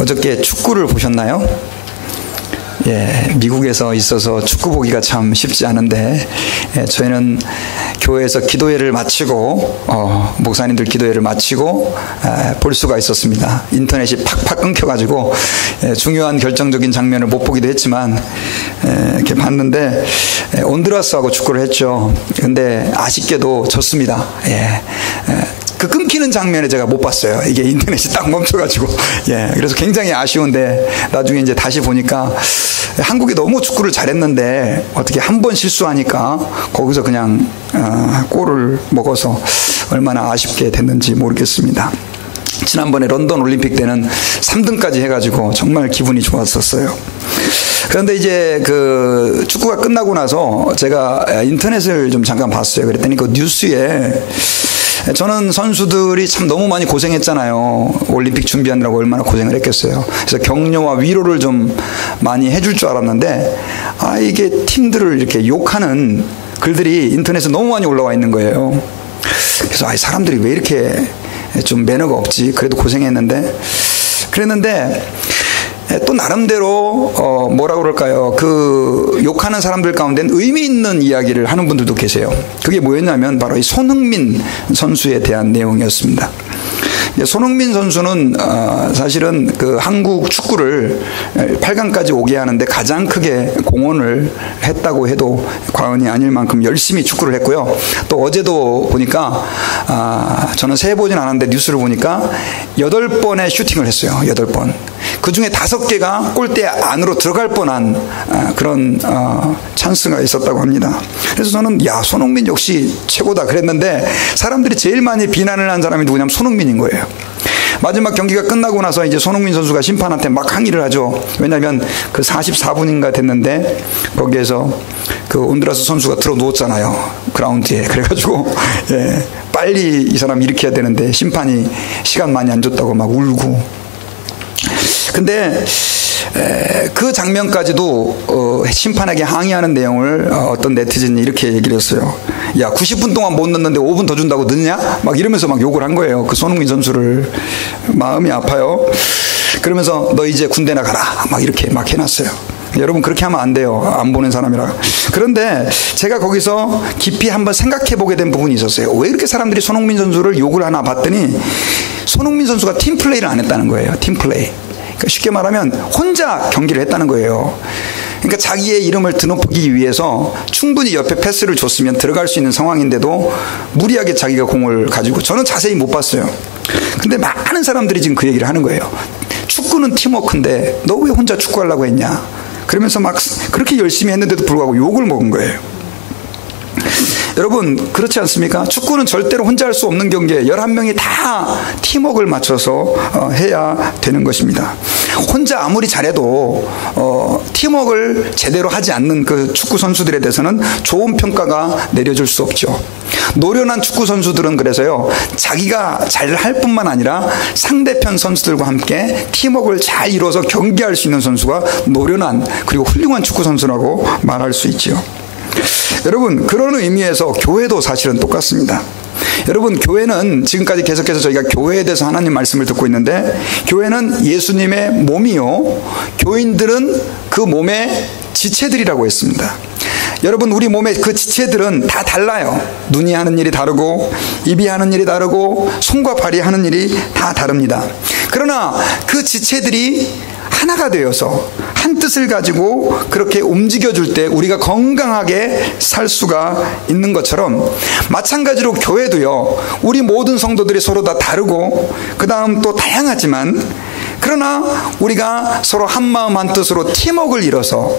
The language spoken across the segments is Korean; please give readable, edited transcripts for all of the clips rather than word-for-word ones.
어저께 축구를 보셨나요? 예, 미국에서 있어서 축구 보기가 참 쉽지 않은데, 저희는 교회에서 기도회를 마치고, 목사님들 기도회를 마치고, 볼 수가 있었습니다. 인터넷이 팍팍 끊겨가지고, 중요한 결정적인 장면을 못 보기도 했지만, 이렇게 봤는데, 온두라스하고 축구를 했죠. 근데 아쉽게도 졌습니다. 그 끊기는 장면에 제가 못 봤어요. 이게 인터넷이 딱 멈춰가지고. 그래서 굉장히 아쉬운데, 나중에 이제 다시 보니까, 한국이 너무 축구를 잘했는데, 어떻게 한 번 실수하니까, 거기서 그냥, 골을 먹어서 얼마나 아쉽게 됐는지 모르겠습니다. 지난번에 런던 올림픽 때는 3등까지 해가지고 정말 기분이 좋았었어요. 그런데 이제 그 축구가 끝나고 나서 제가 인터넷을 좀 잠깐 봤어요. 그랬더니 그 뉴스에 저는 선수들이 참 너무 많이 고생했잖아요. 올림픽 준비하느라고 얼마나 고생을 했겠어요. 그래서 격려와 위로를 좀 많이 해줄 줄 알았는데, 이게 팀들을 이렇게 욕하는 글들이 인터넷에 너무 많이 올라와 있는 거예요. 그래서 사람들이 왜 이렇게 좀 매너가 없지? 그래도 고생했는데. 그랬는데, 또 나름대로 뭐라고 그럴까요? 그 욕하는 사람들 가운데는 의미 있는 이야기를 하는 분들도 계세요. 그게 뭐였냐면 바로 이 손흥민 선수에 대한 내용이었습니다. 손흥민 선수는 사실은 그 한국 축구를 8강까지 오게 하는데 가장 크게 공헌을 했다고 해도 과언이 아닐 만큼 열심히 축구를 했고요. 또 어제도 보니까 저는 세 보진 않았는데 뉴스를 보니까 8번의 슈팅을 했어요. 8번. 그 중에 5개가 골대 안으로 들어갈 뻔한 그런 찬스가 있었다고 합니다. 그래서 저는 손흥민 역시 최고다 그랬는데, 사람들이 제일 많이 비난을 한 사람이 누구냐면 손흥민인 거예요. 마지막 경기가 끝나고 나서 이제 손흥민 선수가 심판한테 막 항의를 하죠. 왜냐하면 그 44분인가 됐는데 거기에서 그 온두라스 선수가 들어 누웠잖아요. 그라운드에. 그래가지고 빨리 이 사람 일으켜야 되는데 심판이 시간 많이 안 줬다고 막 울고. 근데 그 장면까지도 심판에게 항의하는 내용을 어떤 네티즌이 이렇게 얘기를 했어요. 90분 동안 못 넣는데 5분 더 준다고 넣냐? 막 이러면서 막 욕을 한 거예요. 그 손흥민 선수를. 마음이 아파요. 그러면서 너 이제 군대 나가라. 막 이렇게 막 해놨어요. 여러분 그렇게 하면 안 돼요. 안 보는 사람이라. 그런데 제가 거기서 깊이 한번 생각해 보게 된 부분이 있었어요. 왜 이렇게 사람들이 손흥민 선수를 욕을 하나 봤더니, 손흥민 선수가 팀플레이를 안 했다는 거예요. 팀플레이. 그러니까 쉽게 말하면 혼자 경기를 했다는 거예요. 그러니까 자기의 이름을 드높이기 위해서 충분히 옆에 패스를 줬으면 들어갈 수 있는 상황인데도 무리하게 자기가 공을 가지고, 저는 자세히 못 봤어요. 근데 많은 사람들이 지금 그 얘기를 하는 거예요. 축구는 팀워크인데 너 왜 혼자 축구하려고 했냐? 그러면서 막 그렇게 열심히 했는데도 불구하고 욕을 먹은 거예요. 여러분 그렇지 않습니까? 축구는 절대로 혼자 할 수 없는 경기에 11명이 다 팀워크를 맞춰서 해야 되는 것입니다. 혼자 아무리 잘해도 팀워크를 제대로 하지 않는 그 축구 선수들에 대해서는 좋은 평가가 내려질 수 없죠. 노련한 축구 선수들은 그래서요, 자기가 잘할 뿐만 아니라 상대편 선수들과 함께 팀워크를 잘 이루어서 경기할 수 있는 선수가 노련한 그리고 훌륭한 축구 선수라고 말할 수 있죠. 여러분 그런 의미에서 교회도 사실은 똑같습니다. 여러분 교회는 지금까지 계속해서 저희가 교회에 대해서 하나님 말씀을 듣고 있는데, 교회는 예수님의 몸이요, 교인들은 그 몸의 지체들이라고 했습니다. 여러분 우리 몸의 그 지체들은 다 달라요. 눈이 하는 일이 다르고, 입이 하는 일이 다르고, 손과 발이 하는 일이 다 다릅니다. 그러나 그 지체들이 하나가 되어서 한 뜻을 가지고 그렇게 움직여줄 때 우리가 건강하게 살 수가 있는 것처럼, 마찬가지로 교회도요, 우리 모든 성도들이 서로 다 다르고 그 다음 또 다양하지만, 그러나 우리가 서로 한 마음 한 뜻으로 팀워크를 이뤄서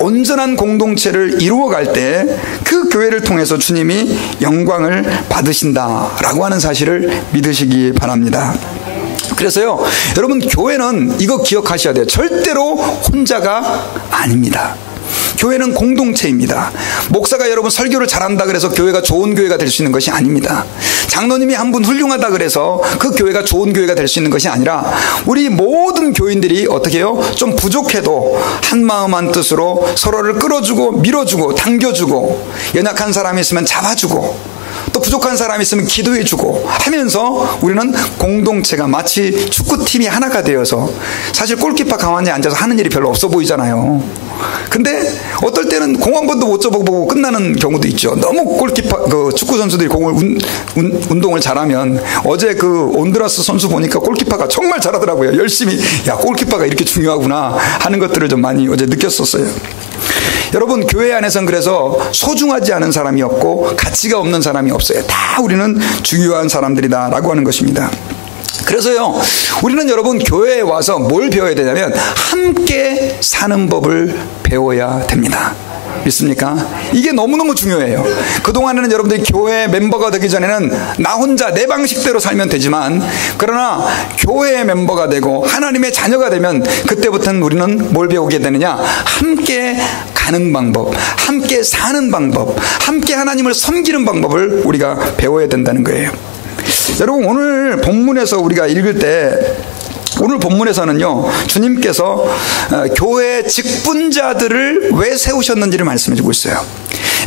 온전한 공동체를 이루어갈 때 그 교회를 통해서 주님이 영광을 받으신다라고 하는 사실을 믿으시기 바랍니다. 그래서요, 여러분 교회는 이거 기억하셔야 돼요. 절대로 혼자가 아닙니다. 교회는 공동체입니다. 목사가 여러분 설교를 잘한다 그래서 교회가 좋은 교회가 될 수 있는 것이 아닙니다. 장로님이 한 분 훌륭하다 그래서 그 교회가 좋은 교회가 될 수 있는 것이 아니라, 우리 모든 교인들이 어떻게 해요? 좀 부족해도 한 마음 한 뜻으로 서로를 끌어주고 밀어주고 당겨주고, 연약한 사람이 있으면 잡아주고, 또 부족한 사람이 있으면 기도해주고 하면서 우리는 공동체가 마치 축구팀이 하나가 되어서, 사실 골키퍼 가만히 앉아서 하는 일이 별로 없어 보이잖아요. 근데 어떨 때는 공 한 번도 못 접어보고 끝나는 경우도 있죠. 너무 축구 선수들이 운동을 잘하면, 어제 그 온두라스 선수 보니까 골키퍼가 정말 잘하더라고요. 열심히, 야, 골키퍼가 이렇게 중요하구나 하는 것들을 좀 많이 어제 느꼈었어요. 여러분, 교회 안에서는 그래서 소중하지 않은 사람이 없고 가치가 없는 사람이 없어요. 다 우리는 중요한 사람들이다 라고 하는 것입니다. 그래서요, 우리는 여러분 교회에 와서 뭘 배워야 되냐면 함께 사는 법을 배워야 됩니다. 믿습니까? 이게 너무너무 중요해요. 그동안에는 여러분들이 교회 멤버가 되기 전에는 나 혼자 내 방식대로 살면 되지만, 그러나 교회의 멤버가 되고 하나님의 자녀가 되면 그때부터는 우리는 뭘 배우게 되느냐? 함께 가는 방법, 함께 사는 방법, 함께 하나님을 섬기는 방법을 우리가 배워야 된다는 거예요. 여러분, 오늘 본문에서 우리가 읽을 때, 오늘 본문에서는요, 주님께서 교회 직분자들을 왜 세우셨는지를 말씀해 주고 있어요.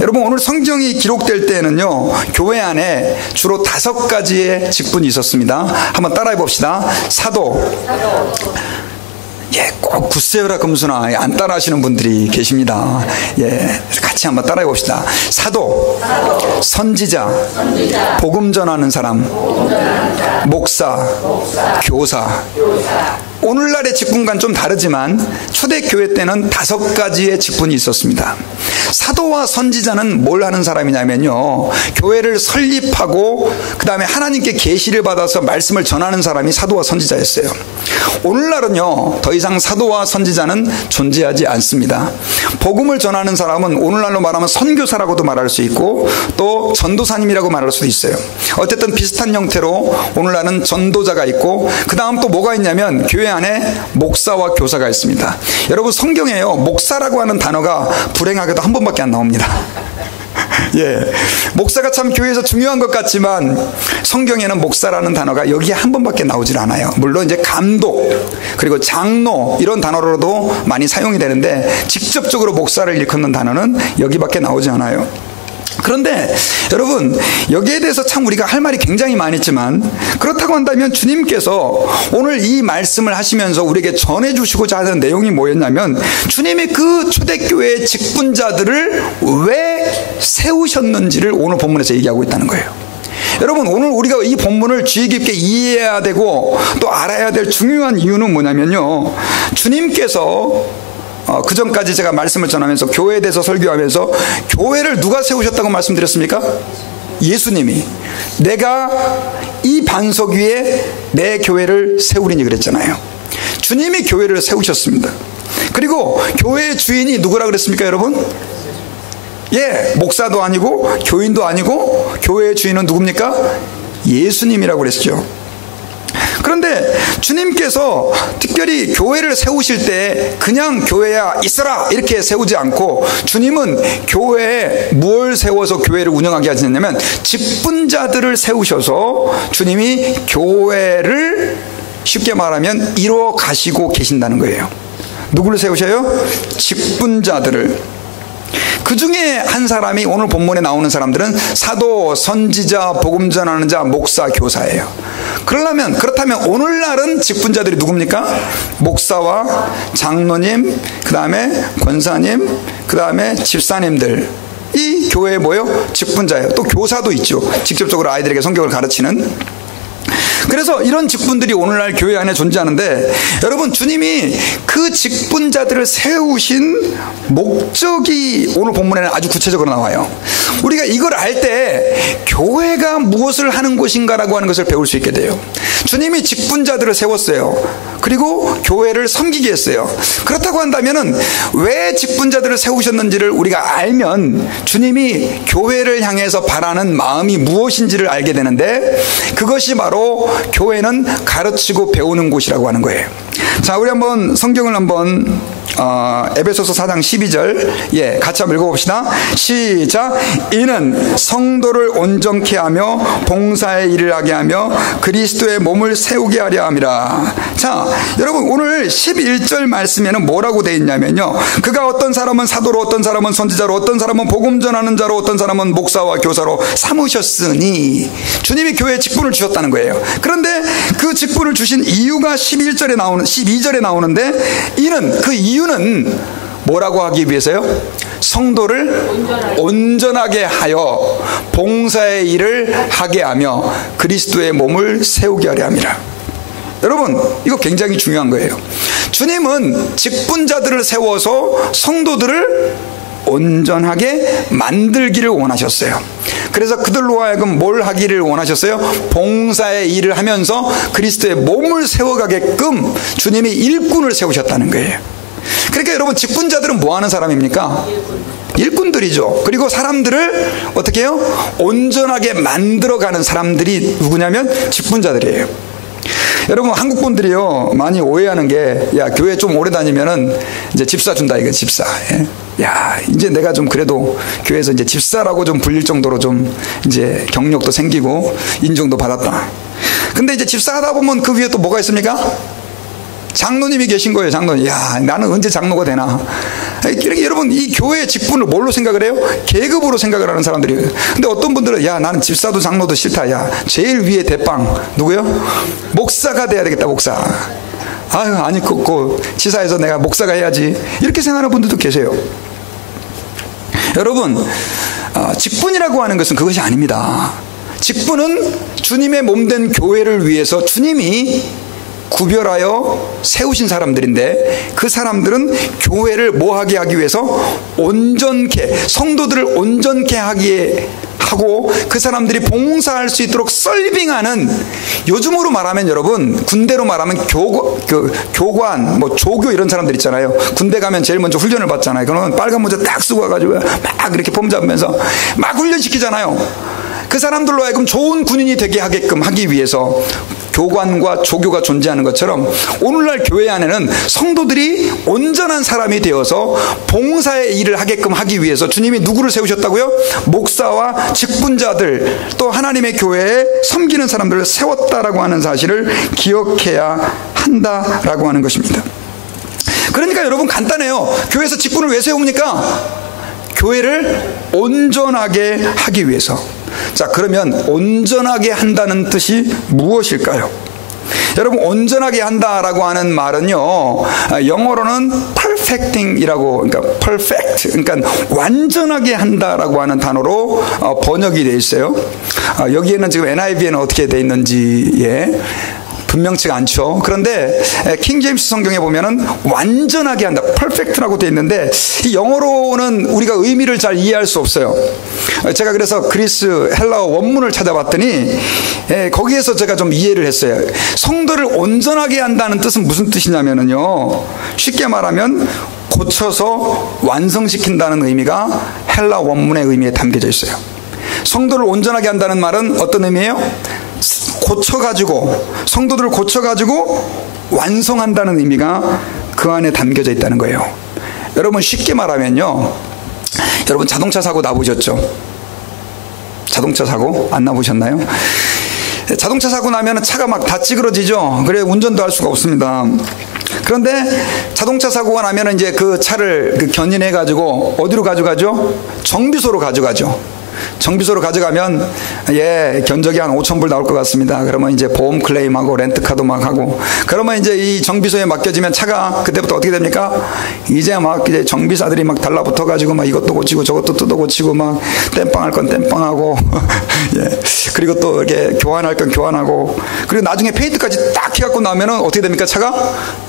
여러분, 오늘 성경이 기록될 때에는요, 교회 안에 주로 5가지의 직분이 있었습니다. 한번 따라해 봅시다. 사도. 예, 꼭 굳세어라 금수나 안 따라 하시는 분들이 계십니다. 예, 같이 한번 따라해 봅시다. 사도, 선지자, 복음 전하는 사람, 목사, 교사. 오늘날의 직분과는 좀 다르지만 초대교회 때는 5가지의 직분이 있었습니다. 사도와 선지자는 뭘 하는 사람이냐면요, 교회를 설립하고 그 다음에 하나님께 계시를 받아서 말씀을 전하는 사람이 사도와 선지자였어요. 오늘날은요, 더 이상 사도와 선지자는 존재하지 않습니다. 복음을 전하는 사람은 오늘날로 말하면 선교사라고도 말할 수 있고 또 전도사님이라고 말할 수도 있어요. 어쨌든 비슷한 형태로 오늘날은 전도자가 있고, 그 다음 또 뭐가 있냐면 교회 안에 목사와 교사가 있습니다. 여러분, 성경에요, 목사라고 하는 단어가 불행하게도 한 번밖에 안 나옵니다. 예, 목사가 참 교회에서 중요한 것 같지만 성경에는 목사라는 단어가 여기에 한 번밖에 나오질 않아요. 물론 이제 감독 그리고 장로 이런 단어로도 많이 사용이 되는데 직접적으로 목사를 일컫는 단어는 여기밖에 나오지 않아요. 그런데 여러분, 여기에 대해서 참 우리가 할 말이 굉장히 많았지만, 그렇다고 한다면 주님께서 오늘 이 말씀을 하시면서 우리에게 전해주시고자 하는 내용이 뭐였냐면, 주님이 그 초대교회의 직분자들을 왜 세우셨는지를 오늘 본문에서 얘기하고 있다는 거예요. 여러분, 오늘 우리가 이 본문을 주의 깊게 이해해야 되고 또 알아야 될 중요한 이유는 뭐냐면요, 주님께서 그 전까지 제가 말씀을 전하면서 교회에 대해서 설교하면서 교회를 누가 세우셨다고 말씀드렸습니까? 예수님이 내가 이 반석 위에 내 교회를 세우리니 그랬잖아요. 주님이 교회를 세우셨습니다. 그리고 교회의 주인이 누구라 그랬습니까, 여러분? 예, 목사도 아니고 교인도 아니고 교회의 주인은 누굽니까? 예수님이라고 그랬죠. 그런데 주님께서 특별히 교회를 세우실 때 그냥 교회야 있어라 이렇게 세우지 않고, 주님은 교회에 뭘 세워서 교회를 운영하게 하셨냐면 직분자들을 세우셔서 주님이 교회를 쉽게 말하면 이루어 가시고 계신다는 거예요. 누구를 세우셔요? 직분자들을. 그 중에 한 사람이 오늘 본문에 나오는 사람들은 사도, 선지자, 복음 전하는 자, 목사, 교사예요. 그렇다면 오늘날은 직분자들이 누굽니까? 목사와 장로님, 그 다음에 권사님, 그 다음에 집사님들. 이 교회에 뭐예요? 직분자예요. 또 교사도 있죠. 직접적으로 아이들에게 성경을 가르치는. 그래서 이런 직분들이 오늘날 교회 안에 존재하는데, 여러분, 주님이 그 직분자들을 세우신 목적이 오늘 본문에는 아주 구체적으로 나와요. 우리가 이걸 알 때 교회가 무엇을 하는 곳인가라고 하는 것을 배울 수 있게 돼요. 주님이 직분자들을 세웠어요. 그리고 교회를 섬기게 했어요. 그렇다고 한다면은 왜 직분자들을 세우셨는지를 우리가 알면 주님이 교회를 향해서 바라는 마음이 무엇인지를 알게 되는데, 그것이 바로 교회는 가르치고 배우는 곳이라고 하는 거예요. 자, 우리 한번 성경을 한번 에베소서 4장 12절 같이 한번 읽어봅시다. 시작. 이는 성도를 온전케 하며 봉사의 일을 하게 하며 그리스도의 몸을 세우게 하려 함이라. 자, 여러분 오늘 11절 말씀에는 뭐라고 되어 있냐면요, 그가 어떤 사람은 사도로, 어떤 사람은 선지자로, 어떤 사람은 복음 전하는 자로, 어떤 사람은 목사와 교사로 삼으셨으니, 주님이 교회에 직분을 주셨다는 거예요. 그런데 그 직분을 주신 이유가 12절에 나오는데, 이는, 그 이유는 뭐라고 하기 위해서요? 성도를 온전하게 하여 봉사의 일을 하게 하며 그리스도의 몸을 세우게 하려 함이라. 여러분, 이거 굉장히 중요한 거예요. 주님은 직분자들을 세워서 성도들을 온전하게 만들기를 원하셨어요. 그래서 그들로 하여금 뭘 하기를 원하셨어요? 봉사의 일을 하면서 그리스도의 몸을 세워가게끔 주님이 일꾼을 세우셨다는 거예요. 그러니까 여러분, 직분자들은 뭐 하는 사람입니까? 일꾼들이죠. 그리고 사람들을 어떻게 해요? 온전하게 만들어가는 사람들이 누구냐면 직분자들이에요. 여러분, 한국 분들이요 많이 오해하는 게, 야, 교회 좀 오래 다니면은 이제 집사 준다, 이거 집사. 예? 야, 이제 내가 좀 그래도 교회에서 이제 집사라고 좀 불릴 정도로 좀 이제 경력도 생기고 인정도 받았다. 근데 이제 집사 하다 보면 그 위에 또 뭐가 있습니까? 장로님이 계신 거예요. 장로님. 야, 나는 언제 장로가 되나? 이렇게 여러분, 이 교회의 직분을 뭘로 생각을 해요? 계급으로 생각을 하는 사람들이에요. 근데 어떤 분들은, 야, 나는 집사도 장로도 싫다. 야, 제일 위에 대빵 누구요? 목사가 돼야 되겠다. 목사. 아유, 아니, 그 지사에서 내가 목사가 해야지, 이렇게 생각하는 분들도 계세요. 여러분, 직분이라고 하는 것은 그것이 아닙니다. 직분은 주님의 몸된 교회를 위해서 주님이 구별하여 세우신 사람들인데, 그 사람들은 교회를 뭐하게 하기 위해서? 온전케, 성도들을 온전케 하기에 하고, 그 사람들이 봉사할 수 있도록 썰빙하는, 요즘으로 말하면 여러분, 군대로 말하면 교관, 뭐 조교 이런 사람들 있잖아요. 군대 가면 제일 먼저 훈련을 받잖아요. 그러면 빨간 모자 딱 쓰고 와가지고 막 이렇게 폼 잡으면서 막 훈련시키잖아요. 그 사람들로 하여금 좋은 군인이 되게 하게끔 하기 위해서 교관과 조교가 존재하는 것처럼, 오늘날 교회 안에는 성도들이 온전한 사람이 되어서 봉사의 일을 하게끔 하기 위해서 주님이 누구를 세우셨다고요? 목사와 직분자들, 또 하나님의 교회에 섬기는 사람들을 세웠다라고 하는 사실을 기억해야 한다라고 하는 것입니다. 그러니까 여러분, 간단해요. 교회에서 직분을 왜 세웁니까? 교회를 온전하게 하기 위해서. 자, 그러면 온전하게 한다는 뜻이 무엇일까요? 여러분, 온전하게 한다라고 하는 말은요, 영어로는 perfecting이라고, 그러니까 perfect, 그러니까 완전하게 한다라고 하는 단어로 번역이 되어 있어요. 여기에는 지금 NIV에는 어떻게 되어 있는지 분명치가 않죠. 그런데 킹 제임스 성경에 보면은 완전하게 한다, perfect라고 되어 있는데, 이 영어로는 우리가 의미를 잘 이해할 수 없어요. 제가 그래서 그리스 헬라어 원문을 찾아봤더니 거기에서 제가 좀 이해를 했어요. 성도를 온전하게 한다는 뜻은 무슨 뜻이냐면요, 쉽게 말하면 고쳐서 완성시킨다는 의미가 헬라 원문의 의미에 담겨져 있어요. 성도를 온전하게 한다는 말은 어떤 의미예요? 고쳐가지고, 성도들을 고쳐가지고 완성한다는 의미가 그 안에 담겨져 있다는 거예요. 여러분, 쉽게 말하면요, 여러분 자동차 사고 나보셨죠? 자동차 사고 안 나보셨나요? 자동차 사고 나면 차가 막 다 찌그러지죠. 그래, 운전도 할 수가 없습니다. 그런데 자동차 사고가 나면 이제 그 차를 견인해 가지고 어디로 가져가죠? 정비소로 가져가죠. 정비소로 가져가면 견적이 한 5,000불 나올 것 같습니다. 그러면 이제 보험 클레임하고 렌트카도 막 하고, 그러면 이제 이 정비소에 맡겨지면 차가 그때부터 어떻게 됩니까? 이제 막 이제 정비사들이 막 달라붙어 가지고 막 이것도 고치고 저것도 뜯어 고치고, 막 땜빵할 건 땜빵하고 그리고 또 이렇게 교환할 건 교환하고, 그리고 나중에 페인트까지 딱 해갖고 나면은 어떻게 됩니까? 차가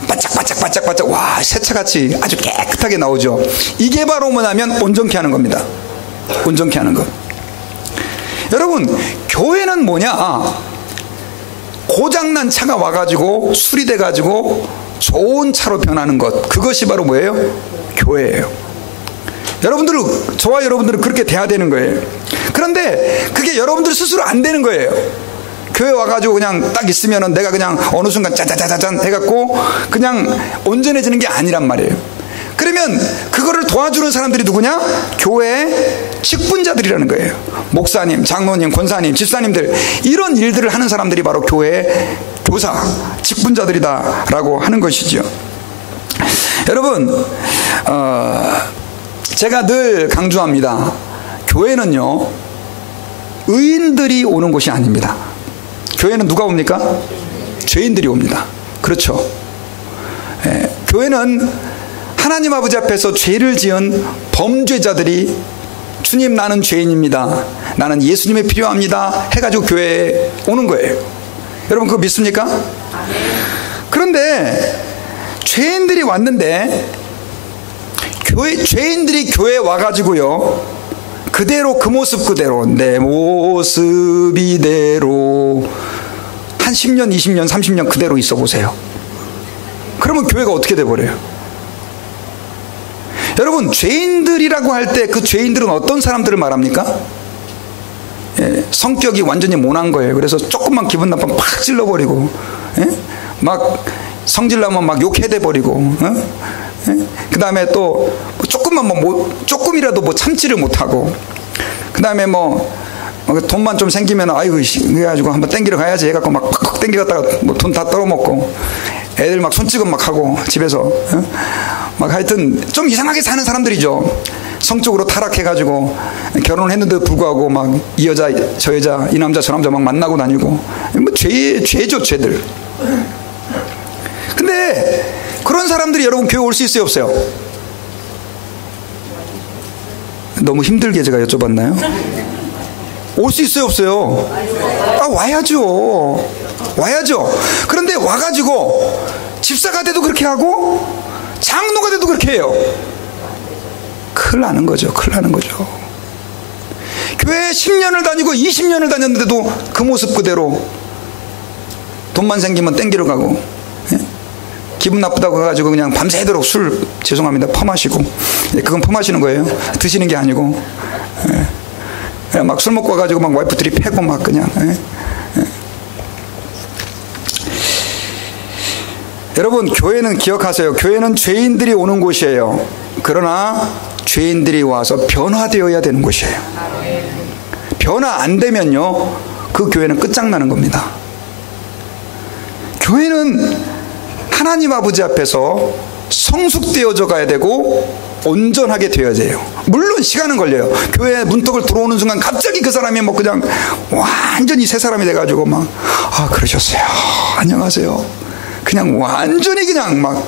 반짝반짝 와, 새차같이 아주 깨끗하게 나오죠. 이게 바로 뭐냐면 온전케 하는 겁니다. 온전케 하는 것. 여러분, 교회는 뭐냐? 고장난 차가 와가지고 수리돼가지고 좋은 차로 변하는 것, 그것이 바로 뭐예요? 교회예요. 여러분들은, 저와 여러분들은 그렇게 돼야 되는 거예요. 그런데 그게 여러분들 스스로 안 되는 거예요. 교회 와가지고 그냥 딱 있으면은 내가 그냥 어느 순간 짜자자자잔 해갖고 그냥 온전해지는 게 아니란 말이에요. 그러면 그거를 도와주는 사람들이 누구냐? 교회 직분자들이라는 거예요. 목사님, 장로님, 권사님, 집사님들, 이런 일들을 하는 사람들이 바로 교회 교사, 직분자들이다라고 하는 것이죠. 여러분, 제가 늘 강조합니다. 교회는요, 의인들이 오는 곳이 아닙니다. 교회는 누가 옵니까? 죄인들이 옵니다. 그렇죠. 교회는 하나님 아버지 앞에서 죄를 지은 범죄자들이 주님, 나는 죄인입니다, 나는 예수님이 필요합니다 해가지고 교회에 오는 거예요. 여러분 그거 믿습니까? 그런데 죄인들이 왔는데 죄인들이 교회에 와가지고요, 그대로 그 모습 그대로, 내 모습 이대로 한 10년, 20년, 30년 그대로 있어 보세요. 그러면 교회가 어떻게 돼버려요? 여러분, 죄인들이라고 할 때 그 죄인들은 어떤 사람들을 말합니까? 성격이 완전히 모난 거예요. 그래서 조금만 기분 나쁘면 팍 찔러버리고, 막 성질나면 막 욕해대버리고, 그 다음에 또 조금만 조금이라도 참지를 못하고, 그 다음에 돈만 좀 생기면 아이고 그래가지고 한번 땡기러 가야지 해갖고 막 팍팍 땡기갔다가 돈 다 떨어먹고, 애들 막 손찌검 막 하고 집에서 막 하여튼 좀 이상하게 사는 사람들이죠. 성적으로 타락해가지고 결혼을 했는데도 불구하고 막 이 여자 저 여자 이 남자 저 남자 막 만나고 다니고, 뭐 죄죠, 죄들. 근데 그런 사람들이 여러분 교회 올 수 있어요, 없어요? 너무 힘들게 제가 여쭤봤나요? 올 수 있어요, 없어요? 와야죠. 그런데 와가지고 집사가 돼도 그렇게 하고 장로가 돼도 그렇게 해요. 큰일 나는 거죠. 교회 10년을 다니고 20년을 다녔는데도 그 모습 그대로 돈만 생기면 땡기러 가고, 기분 나쁘다고 해가지고 그냥 밤새도록 술, 죄송합니다, 퍼마시고, 그건 퍼마시는 거예요. 드시는 게 아니고, 막 술 먹고 와가지고 막 와이프들이 패고 막 그냥. 여러분, 교회는 기억하세요. 교회는 죄인들이 오는 곳이에요. 그러나 죄인들이 와서 변화되어야 되는 곳이에요. 변화 안 되면요, 그 교회는 끝장나는 겁니다. 교회는 하나님 아버지 앞에서 성숙되어져 가야 되고 온전하게 되어야 돼요. 물론 시간은 걸려요. 교회 문턱을 들어오는 순간 갑자기 그 사람이 뭐 그냥 완전히 새 사람이 돼가지고 막, 그러셨어요, 안녕하세요, 그냥 완전히 그냥 막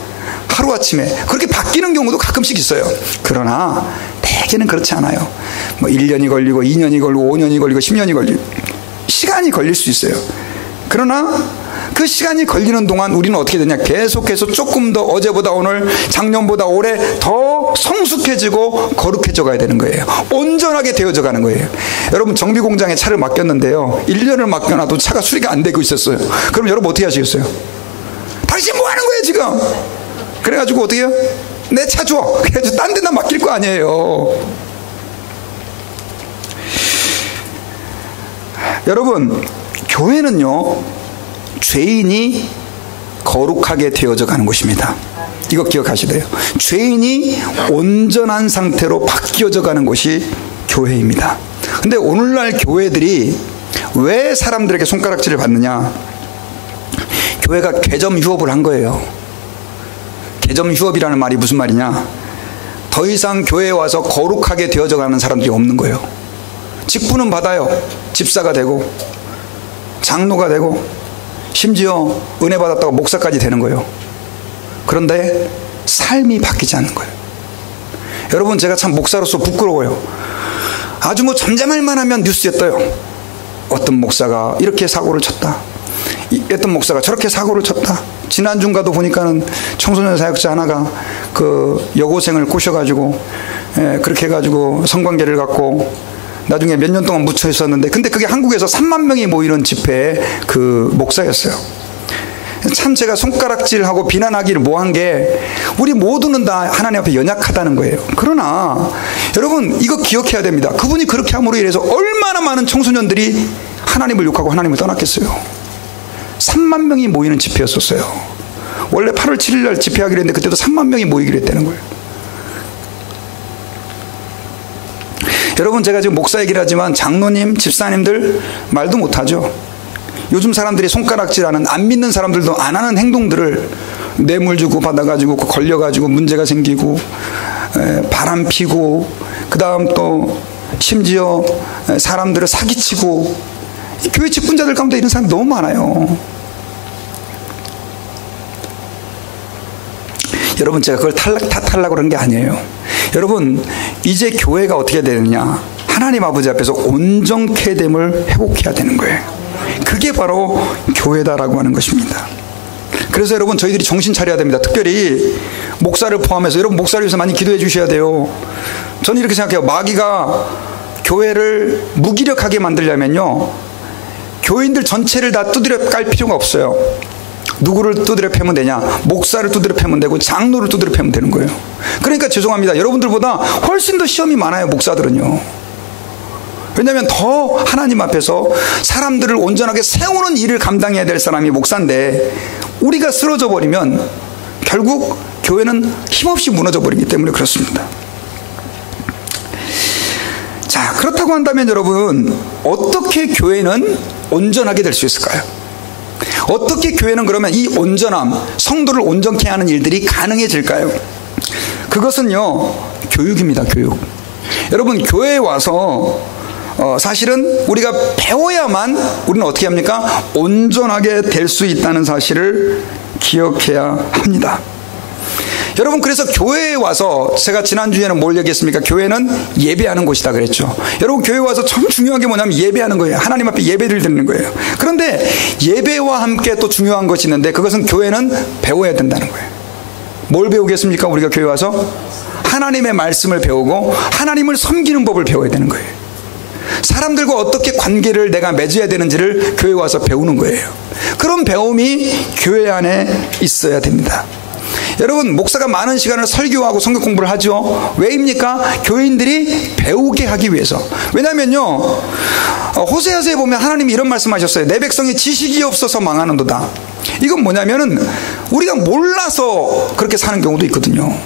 하루아침에 그렇게 바뀌는 경우도 가끔씩 있어요. 그러나 대개는 그렇지 않아요. 뭐 1년이 걸리고 2년이 걸리고 5년이 걸리고 10년이 걸리고 시간이 걸릴 수 있어요. 그러나 그 시간이 걸리는 동안 우리는 어떻게 되냐, 계속해서 조금 더 어제보다 오늘, 작년보다 올해 더 성숙해지고 거룩해져 가야 되는 거예요. 온전하게 되어져 가는 거예요. 여러분, 정비공장에 차를 맡겼는데요, 1년을 맡겨놔도 차가 수리가 안 되고 있었어요. 그럼 여러분 어떻게 하시겠어요? 당신 뭐 하는 거예요 지금? 그래가지고 어떻게 해요? 내 차 줘. 그래가지고 딴 데다 맡길 거 아니에요. 여러분, 교회는요, 죄인이 거룩하게 되어져 가는 곳입니다. 이거 기억하시래요. 죄인이 온전한 상태로 바뀌어져 가는 곳이 교회입니다. 근데 오늘날 교회들이 왜 사람들에게 손가락질을 받느냐? 교회가 개점 휴업을 한 거예요. 개점 휴업이라는 말이 무슨 말이냐? 더 이상 교회에 와서 거룩하게 되어져 가는 사람들이 없는 거예요. 직분은 받아요. 집사가 되고 장로가 되고 심지어 은혜 받았다고 목사까지 되는 거예요. 그런데 삶이 바뀌지 않는 거예요. 여러분, 제가 참 목사로서 부끄러워요. 아주 뭐 잠잠할만 하면 뉴스에 떠요. 어떤 목사가 이렇게 사고를 쳤다, 어떤 목사가 저렇게 사고를 쳤다. 지난주인가도 보니까는 청소년 사역자 하나가 그 여고생을 꼬셔가지고 그렇게 해가지고 성관계를 갖고 나중에 몇 년 동안 묻혀 있었는데, 근데 그게 한국에서 3만 명이 모이는 집회의 그 목사였어요. 참 제가 손가락질하고 비난하기를 뭐한 게, 우리 모두는 다 하나님 앞에 연약하다는 거예요. 그러나 여러분, 이거 기억해야 됩니다. 그분이 그렇게 함으로 인해서 얼마나 많은 청소년들이 하나님을 욕하고 하나님을 떠났겠어요. 3만 명이 모이는 집회였었어요. 원래 8월 7일 날 집회하기로 했는데 그때도 3만 명이 모이기로 했다는 거예요. 여러분, 제가 지금 목사 얘기를 하지만 장로님, 집사님들 말도 못하죠. 요즘 사람들이 손가락질하는, 안 믿는 사람들도 안 하는 행동들을 뇌물 주고 받아가지고 걸려가지고 문제가 생기고 바람 피고, 그 다음 또 심지어 사람들을 사기치고, 교회 직분자들 가운데 이런 사람이 너무 많아요. 여러분, 제가 그걸 탓하려고 그런 게 아니에요. 여러분, 이제 교회가 어떻게 되느냐, 하나님 아버지 앞에서 온전케 됨을 회복해야 되는 거예요. 그게 바로 교회다라고 하는 것입니다. 그래서 여러분, 저희들이 정신 차려야 됩니다. 특별히 목사를 포함해서 여러분, 목사를 위해서 많이 기도해 주셔야 돼요. 저는 이렇게 생각해요. 마귀가 교회를 무기력하게 만들려면요, 교인들 전체를 다 두드려 깔 필요가 없어요. 누구를 두드려 패면 되냐? 목사를 두드려 패면 되고 장로를 두드려 패면 되는 거예요. 그러니까 죄송합니다. 여러분들보다 훨씬 더 시험이 많아요, 목사들은요. 왜냐하면 더 하나님 앞에서 사람들을 온전하게 세우는 일을 감당해야 될 사람이 목사인데, 우리가 쓰러져 버리면 결국 교회는 힘없이 무너져 버리기 때문에 그렇습니다. 자, 그렇다고 한다면 여러분, 어떻게 교회는 온전하게 될 수 있을까요? 어떻게 교회는 그러면 이 온전함, 성도를 온전케 하는 일들이 가능해질까요? 그것은요, 교육입니다. 교육. 여러분, 교회에 와서 사실은 우리가 배워야만 우리는 어떻게 합니까? 온전하게 될 수 있다는 사실을 기억해야 합니다. 여러분, 그래서 교회에 와서, 제가 지난주에는 뭘 얘기했습니까? 교회는 예배하는 곳이다 그랬죠. 여러분, 교회에 와서 참 중요한 게 뭐냐면 예배하는 거예요. 하나님 앞에 예배를 드리는 거예요. 그런데 예배와 함께 또 중요한 것이 있는데, 그것은 교회는 배워야 된다는 거예요. 뭘 배우겠습니까? 우리가 교회 와서 하나님의 말씀을 배우고 하나님을 섬기는 법을 배워야 되는 거예요. 사람들과 어떻게 관계를 내가 맺어야 되는지를 교회에 와서 배우는 거예요. 그런 배움이 교회 안에 있어야 됩니다. 여러분, 목사가 많은 시간을 설교하고 성경 공부를 하죠. 왜입니까? 교인들이 배우게 하기 위해서. 왜냐면요, 호세아서에 보면 하나님이 이런 말씀하셨어요. 내 백성이 지식이 없어서 망하는도다. 이건 뭐냐면은 우리가 몰라서 그렇게 사는 경우도 있거든요.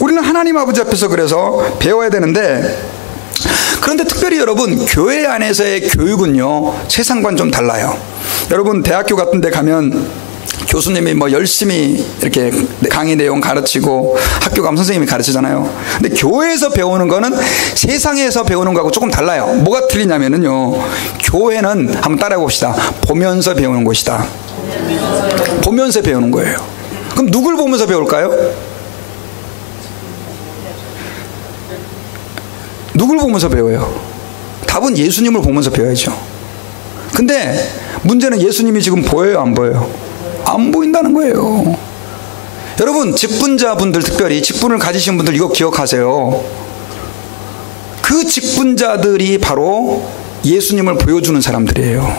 우리는 하나님 아버지 앞에서 그래서 배워야 되는데, 그런데 특별히 여러분, 교회 안에서의 교육은요, 세상과는 좀 달라요. 여러분, 대학교 같은 데 가면 교수님이 뭐 열심히 이렇게 강의 내용 가르치고 학교 가면 선생님이 가르치잖아요. 근데 교회에서 배우는 거는 세상에서 배우는 거하고 조금 달라요. 뭐가 틀리냐면요, 교회는 한번 따라해 봅시다. 보면서 배우는 곳이다. 보면서 배우는 거예요. 그럼 누굴 보면서 배울까요? 누굴 보면서 배워요? 답은 예수님을 보면서 배워야죠. 근데 문제는 예수님이 지금 보여요, 안 보여요? 안 보인다는 거예요. 여러분, 직분자분들, 특별히 직분을 가지신 분들 이거 기억하세요. 그 직분자들이 바로 예수님을 보여주는 사람들이에요.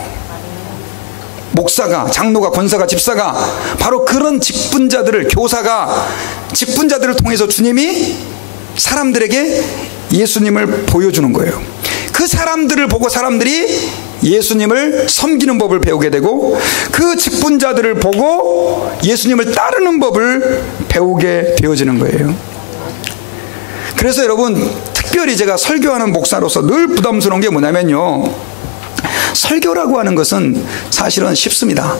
목사가, 장로가, 권사가, 집사가 바로 그런 직분자들을, 교사가 직분자들을 통해서 주님이 사람들에게 예수님을 보여주는 거예요. 그 사람들을 보고 사람들이 예수님을 섬기는 법을 배우게 되고, 그 직분자들을 보고 예수님을 따르는 법을 배우게 되어지는 거예요. 그래서 여러분, 특별히 제가 설교하는 목사로서 늘 부담스러운 게 뭐냐면요, 설교라고 하는 것은 사실은 쉽습니다.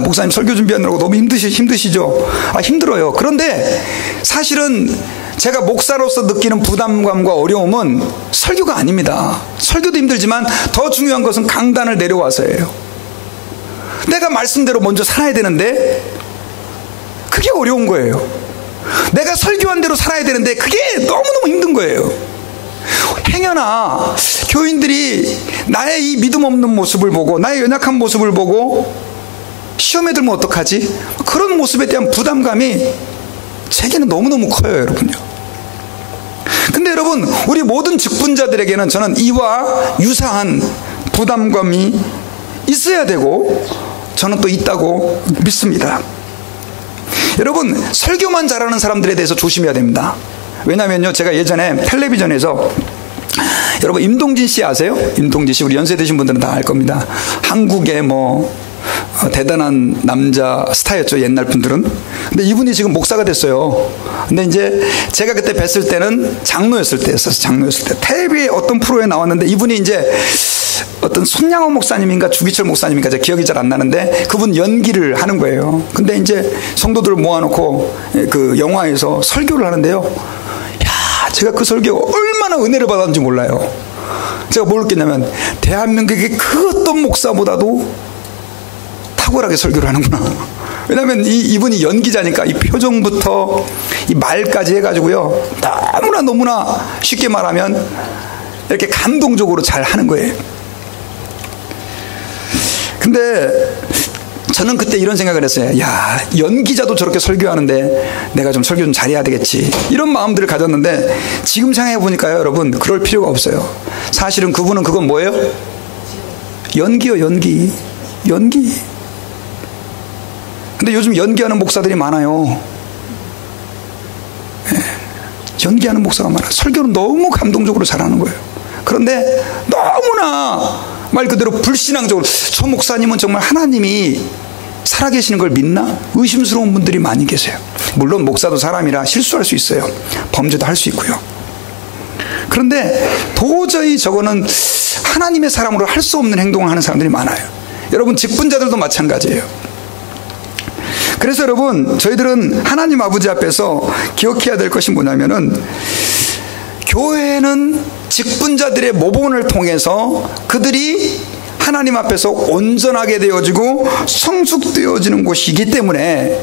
목사님 설교 준비하느라고 너무 힘드시죠? 힘들어요. 그런데 사실은 제가 목사로서 느끼는 부담감과 어려움은 설교가 아닙니다. 설교도 힘들지만 더 중요한 것은 강단을 내려와서예요. 내가 말씀대로 먼저 살아야 되는데 그게 어려운 거예요. 내가 설교한 대로 살아야 되는데 그게 너무너무 힘든 거예요. 행여나 교인들이 나의 이 믿음 없는 모습을 보고, 나의 연약한 모습을 보고 시험에 들면 어떡하지? 그런 모습에 대한 부담감이 제게는 너무너무 커요, 여러분요. 근데 여러분, 우리 모든 직분자들에게는 저는 이와 유사한 부담감이 있어야 되고, 저는 또 있다고 믿습니다. 여러분, 설교만 잘하는 사람들에 대해서 조심해야 됩니다. 왜냐면요, 제가 예전에 텔레비전에서, 여러분 임동진 씨 아세요? 임동진 씨, 우리 연세 드신 분들은 다 알 겁니다. 한국의 대단한 남자 스타였죠, 옛날 분들은. 근데 이분이 지금 목사가 됐어요. 근데 이제 제가 그때 뵀을 때는 장로였을 때였어요. 장로였을 때 텔레비에 어떤 프로에 나왔는데, 이분이 이제 어떤 손양호 목사님인가 주기철 목사님인가 제가 기억이 잘 안 나는데, 그분 연기를 하는 거예요. 근데 이제 성도들을 모아놓고 그 영화에서 설교를 하는데요. 야, 제가 그 설교가 얼마나 은혜를 받았는지 몰라요. 제가 뭘 느꼈냐면, 대한민국의 그 어떤 목사보다도 탁월하게 설교를 하는구나. 왜냐하면 이분이 연기자니까 이 표정부터 이 말까지 해가지고요, 너무나 쉽게 말하면 이렇게 감동적으로 잘 하는 거예요. 근데 저는 그때 이런 생각을 했어요. 야, 연기자도 저렇게 설교하는데 내가 좀 설교 좀 잘해야 되겠지, 이런 마음들을 가졌는데, 지금 생각해 보니까요, 여러분, 그럴 필요가 없어요. 사실은 그분은 그건 뭐예요? 연기요, 연기. 근데 요즘 연기하는 목사들이 많아요. 연기하는 목사가 많아요. 설교는 너무 감동적으로 잘하는 거예요. 그런데 너무나 말 그대로 불신앙적으로, 저 목사님은 정말 하나님이 살아계시는 걸 믿나? 의심스러운 분들이 많이 계세요. 물론 목사도 사람이라 실수할 수 있어요. 범죄도 할 수 있고요. 그런데 도저히 저거는 하나님의 사람으로 할 수 없는 행동을 하는 사람들이 많아요. 여러분, 직분자들도 마찬가지예요. 그래서 여러분, 저희들은 하나님 아버지 앞에서 기억해야 될 것이 뭐냐면은, 교회는 직분자들의 모본을 통해서 그들이 하나님 앞에서 온전하게 되어지고 성숙되어지는 곳이기 때문에,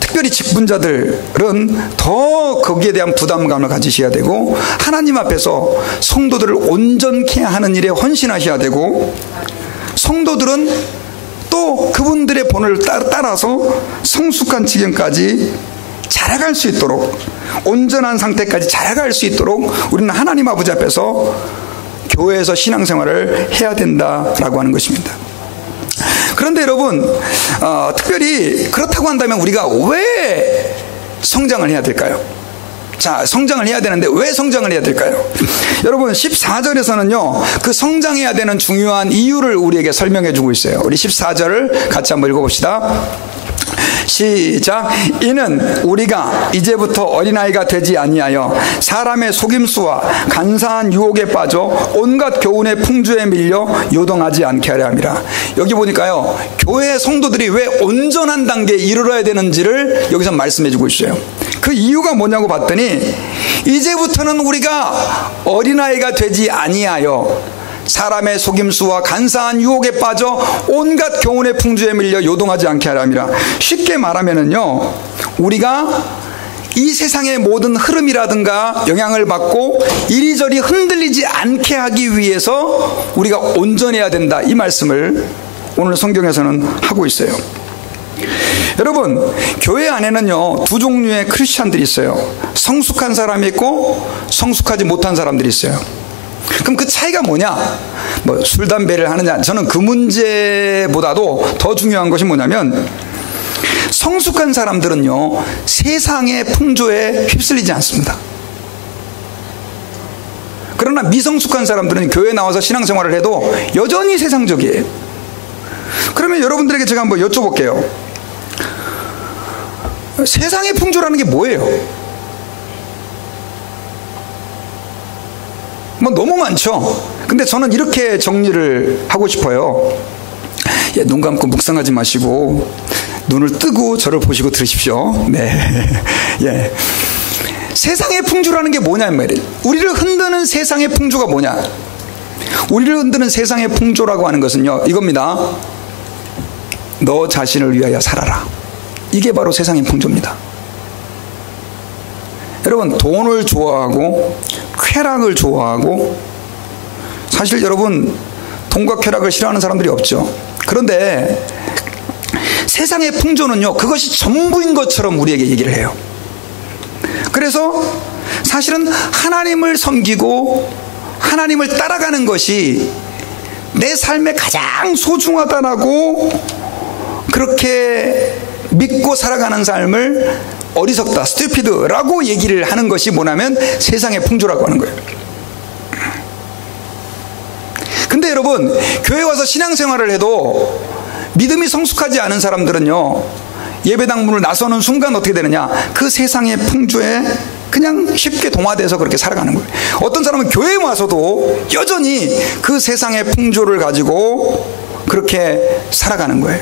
특별히 직분자들은 더 거기에 대한 부담감을 가지셔야 되고, 하나님 앞에서 성도들을 온전케 하는 일에 헌신하셔야 되고, 성도들은 또 그분들의 본을 따라서 성숙한 지경까지 자라갈 수 있도록, 온전한 상태까지 자라갈 수 있도록 우리는 하나님 아버지 앞에서 교회에서 신앙생활을 해야 된다라고 하는 것입니다. 그런데 여러분, 특별히 그렇다고 한다면 우리가 왜 성장을 해야 될까요? 자, 성장을 해야 되는데 왜 성장을 해야 될까요? 여러분, 14절에서는요, 그 성장해야 되는 중요한 이유를 우리에게 설명해 주고 있어요. 우리 14절을 같이 한번 읽어봅시다. 시작. 이는 우리가 이제부터 어린아이가 되지 아니하여 사람의 속임수와 간사한 유혹에 빠져 온갖 교훈의 풍조에 밀려 요동하지 않게 하려 함이라. 여기 보니까요, 교회 성도들이 왜 온전한 단계에 이르러야 되는지를 여기서 말씀해 주고 있어요. 그 이유가 뭐냐고 봤더니, 이제부터는 우리가 어린아이가 되지 아니하여 사람의 속임수와 간사한 유혹에 빠져 온갖 교훈의 풍조에 밀려 요동하지 않게 하람이라. 쉽게 말하면은요, 우리가 이 세상의 모든 흐름이라든가 영향을 받고 이리저리 흔들리지 않게 하기 위해서 우리가 온전해야 된다, 이 말씀을 오늘 성경에서는 하고 있어요. 여러분, 교회 안에는요, 두 종류의 크리스찬들이 있어요. 성숙한 사람이 있고 성숙하지 못한 사람들이 있어요. 그럼 그 차이가 뭐냐? 뭐 술, 담배를 하느냐? 저는 그 문제보다도 더 중요한 것이 뭐냐면, 성숙한 사람들은요, 세상의 풍조에 휩쓸리지 않습니다. 그러나 미성숙한 사람들은 교회에 나와서 신앙생활을 해도 여전히 세상적이에요. 그러면 여러분들에게 제가 한번 여쭤볼게요. 세상의 풍조라는 게 뭐예요? 뭐 너무 많죠. 근데 저는 이렇게 정리를 하고 싶어요. 예, 눈 감고 묵상하지 마시고 눈을 뜨고 저를 보시고 들으십시오. 네. 예. 세상의 풍조라는 게 뭐냐는 말이에요. 우리를 흔드는 세상의 풍조가 뭐냐? 우리를 흔드는 세상의 풍조라고 하는 것은요, 이겁니다. 너 자신을 위하여 살아라. 이게 바로 세상의 풍조입니다. 여러분, 돈을 좋아하고 쾌락을 좋아하고, 사실 여러분, 돈과 쾌락을 싫어하는 사람들이 없죠. 그런데 세상의 풍조는요, 그것이 전부인 것처럼 우리에게 얘기를 해요. 그래서 사실은 하나님을 섬기고 하나님을 따라가는 것이 내 삶에 가장 소중하다라고 그렇게 믿고 살아가는 삶을 어리석다, 스튜피드라고 얘기를 하는 것이 뭐냐면 세상의 풍조라고 하는 거예요. 근데 여러분, 교회 와서 신앙생활을 해도 믿음이 성숙하지 않은 사람들은요, 예배당 문을 나서는 순간 어떻게 되느냐, 그 세상의 풍조에 그냥 쉽게 동화돼서 그렇게 살아가는 거예요. 어떤 사람은 교회에 와서도 여전히 그 세상의 풍조를 가지고 그렇게 살아가는 거예요.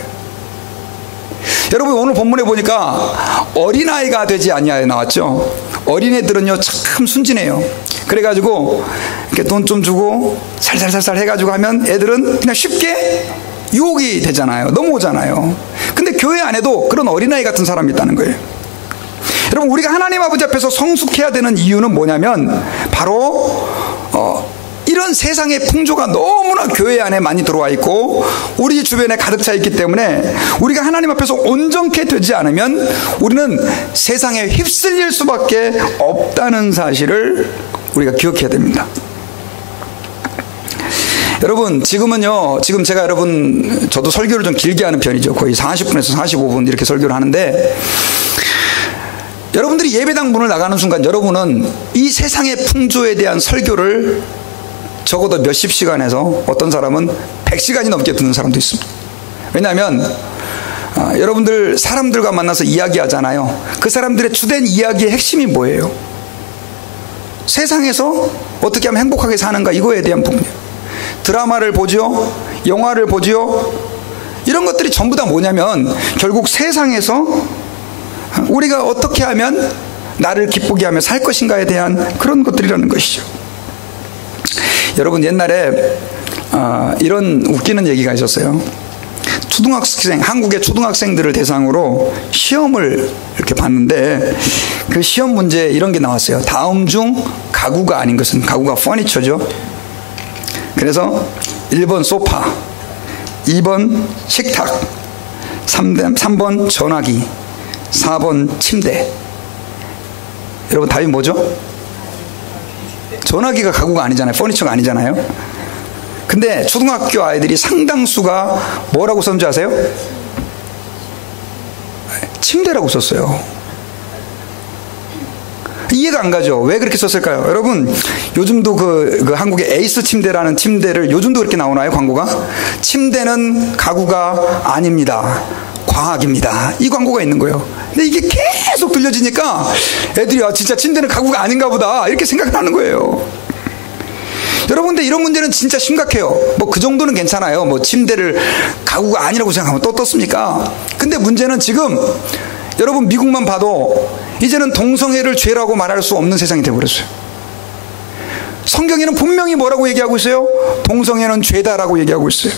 여러분, 오늘 본문에 보니까 어린아이가 되지 아니하여 나왔죠. 어린애들은요 참 순진해요. 그래가지고 이렇게 돈 좀 주고 살살살살 해가지고 하면 애들은 그냥 쉽게 유혹이 되잖아요. 넘어오잖아요. 근데 교회 안에도 그런 어린아이 같은 사람이 있다는 거예요. 여러분, 우리가 하나님 아버지 앞에서 성숙해야 되는 이유는 뭐냐면 바로 이런 세상의 풍조가 너무나 교회 안에 많이 들어와 있고 우리 주변에 가득 차 있기 때문에 우리가 하나님 앞에서 온전케 되지 않으면 우리는 세상에 휩쓸릴 수밖에 없다는 사실을 우리가 기억해야 됩니다. 여러분, 지금 제가 저도 설교를 좀 길게 하는 편이죠. 거의 40분에서 45분 이렇게 설교를 하는데, 여러분들이 예배당 문을 나가는 순간 여러분은 이 세상의 풍조에 대한 설교를 적어도 몇십 시간에서 어떤 사람은 100시간이 넘게 듣는 사람도 있습니다. 왜냐하면 여러분들 사람들과 만나서 이야기하잖아요. 그 사람들의 주된 이야기의 핵심이 뭐예요? 세상에서 어떻게 하면 행복하게 사는가, 이거에 대한 부분이에요. 드라마를 보죠, 영화를 보죠. 이런 것들이 전부 다 뭐냐면 결국 세상에서 우리가 어떻게 하면 나를 기쁘게 하며 살 것인가에 대한 그런 것들이라는 것이죠. 여러분, 옛날에 이런 웃기는 얘기가 있었어요. 한국의 초등학생들을 대상으로 시험을 이렇게 봤는데 그 시험 문제에 이런 게 나왔어요. 다음 중 가구가 아닌 것은, 가구가 퍼니처죠. 그래서 1번 소파, 2번 식탁, 3번 전화기, 4번 침대. 여러분, 답이 뭐죠? 전화기가 가구가 아니잖아요. 퍼니처가 아니잖아요. 근데 초등학교 아이들이 상당수가 뭐라고 썼는지 아세요? 침대라고 썼어요. 이해가 안 가죠? 왜 그렇게 썼을까요? 여러분, 요즘도 그 한국의 에이스 침대라는 침대를 요즘도 그렇게 나오나요? 광고가? 침대는 가구가 아닙니다. 과학입니다. 이 광고가 있는 거예요. 근데 이게 계속 들려지니까 애들이 진짜 침대는 가구가 아닌가 보다 이렇게 생각을 하는 거예요. 여러분, 근데 이런 문제는 진짜 심각해요. 뭐 그 정도는 괜찮아요. 뭐 침대를 가구가 아니라고 생각하면 또 떴습니까? 근데 문제는 지금 여러분, 미국만 봐도 이제는 동성애를 죄라고 말할 수 없는 세상이 되어버렸어요. 성경에는 분명히 뭐라고 얘기하고 있어요? 동성애는 죄다라고 얘기하고 있어요.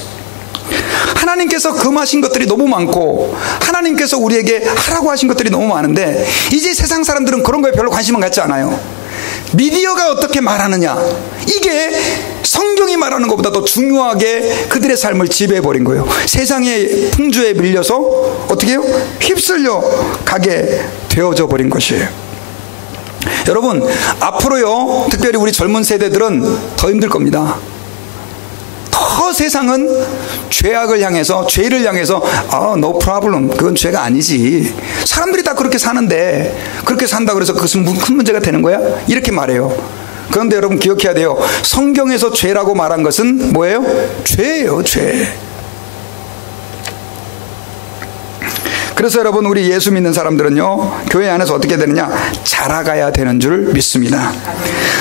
하나님께서 금하신 것들이 너무 많고 하나님께서 우리에게 하라고 하신 것들이 너무 많은데 이제 세상 사람들은 그런 거에 별로 관심을 갖지 않아요. 미디어가 어떻게 말하느냐, 이게 성경이 말하는 것보다 더 중요하게 그들의 삶을 지배해버린 거예요. 세상의 풍조에 밀려서 어떻게 해요? 휩쓸려 가게 되어져 버린 것이에요. 여러분, 앞으로요, 특별히 우리 젊은 세대들은 더 힘들 겁니다. 더 세상은 죄악을 향해서, 죄를 향해서 no problem, 그건 죄가 아니지, 사람들이 다 그렇게 사는데 그렇게 산다 그래서 그것은 큰 문제가 되는 거야? 이렇게 말해요. 그런데 여러분, 기억해야 돼요. 성경에서 죄라고 말한 것은 뭐예요? 죄예요, 죄. 그래서 여러분, 우리 예수 믿는 사람들은요, 교회 안에서 어떻게 되느냐, 자라가야 되는 줄 믿습니다.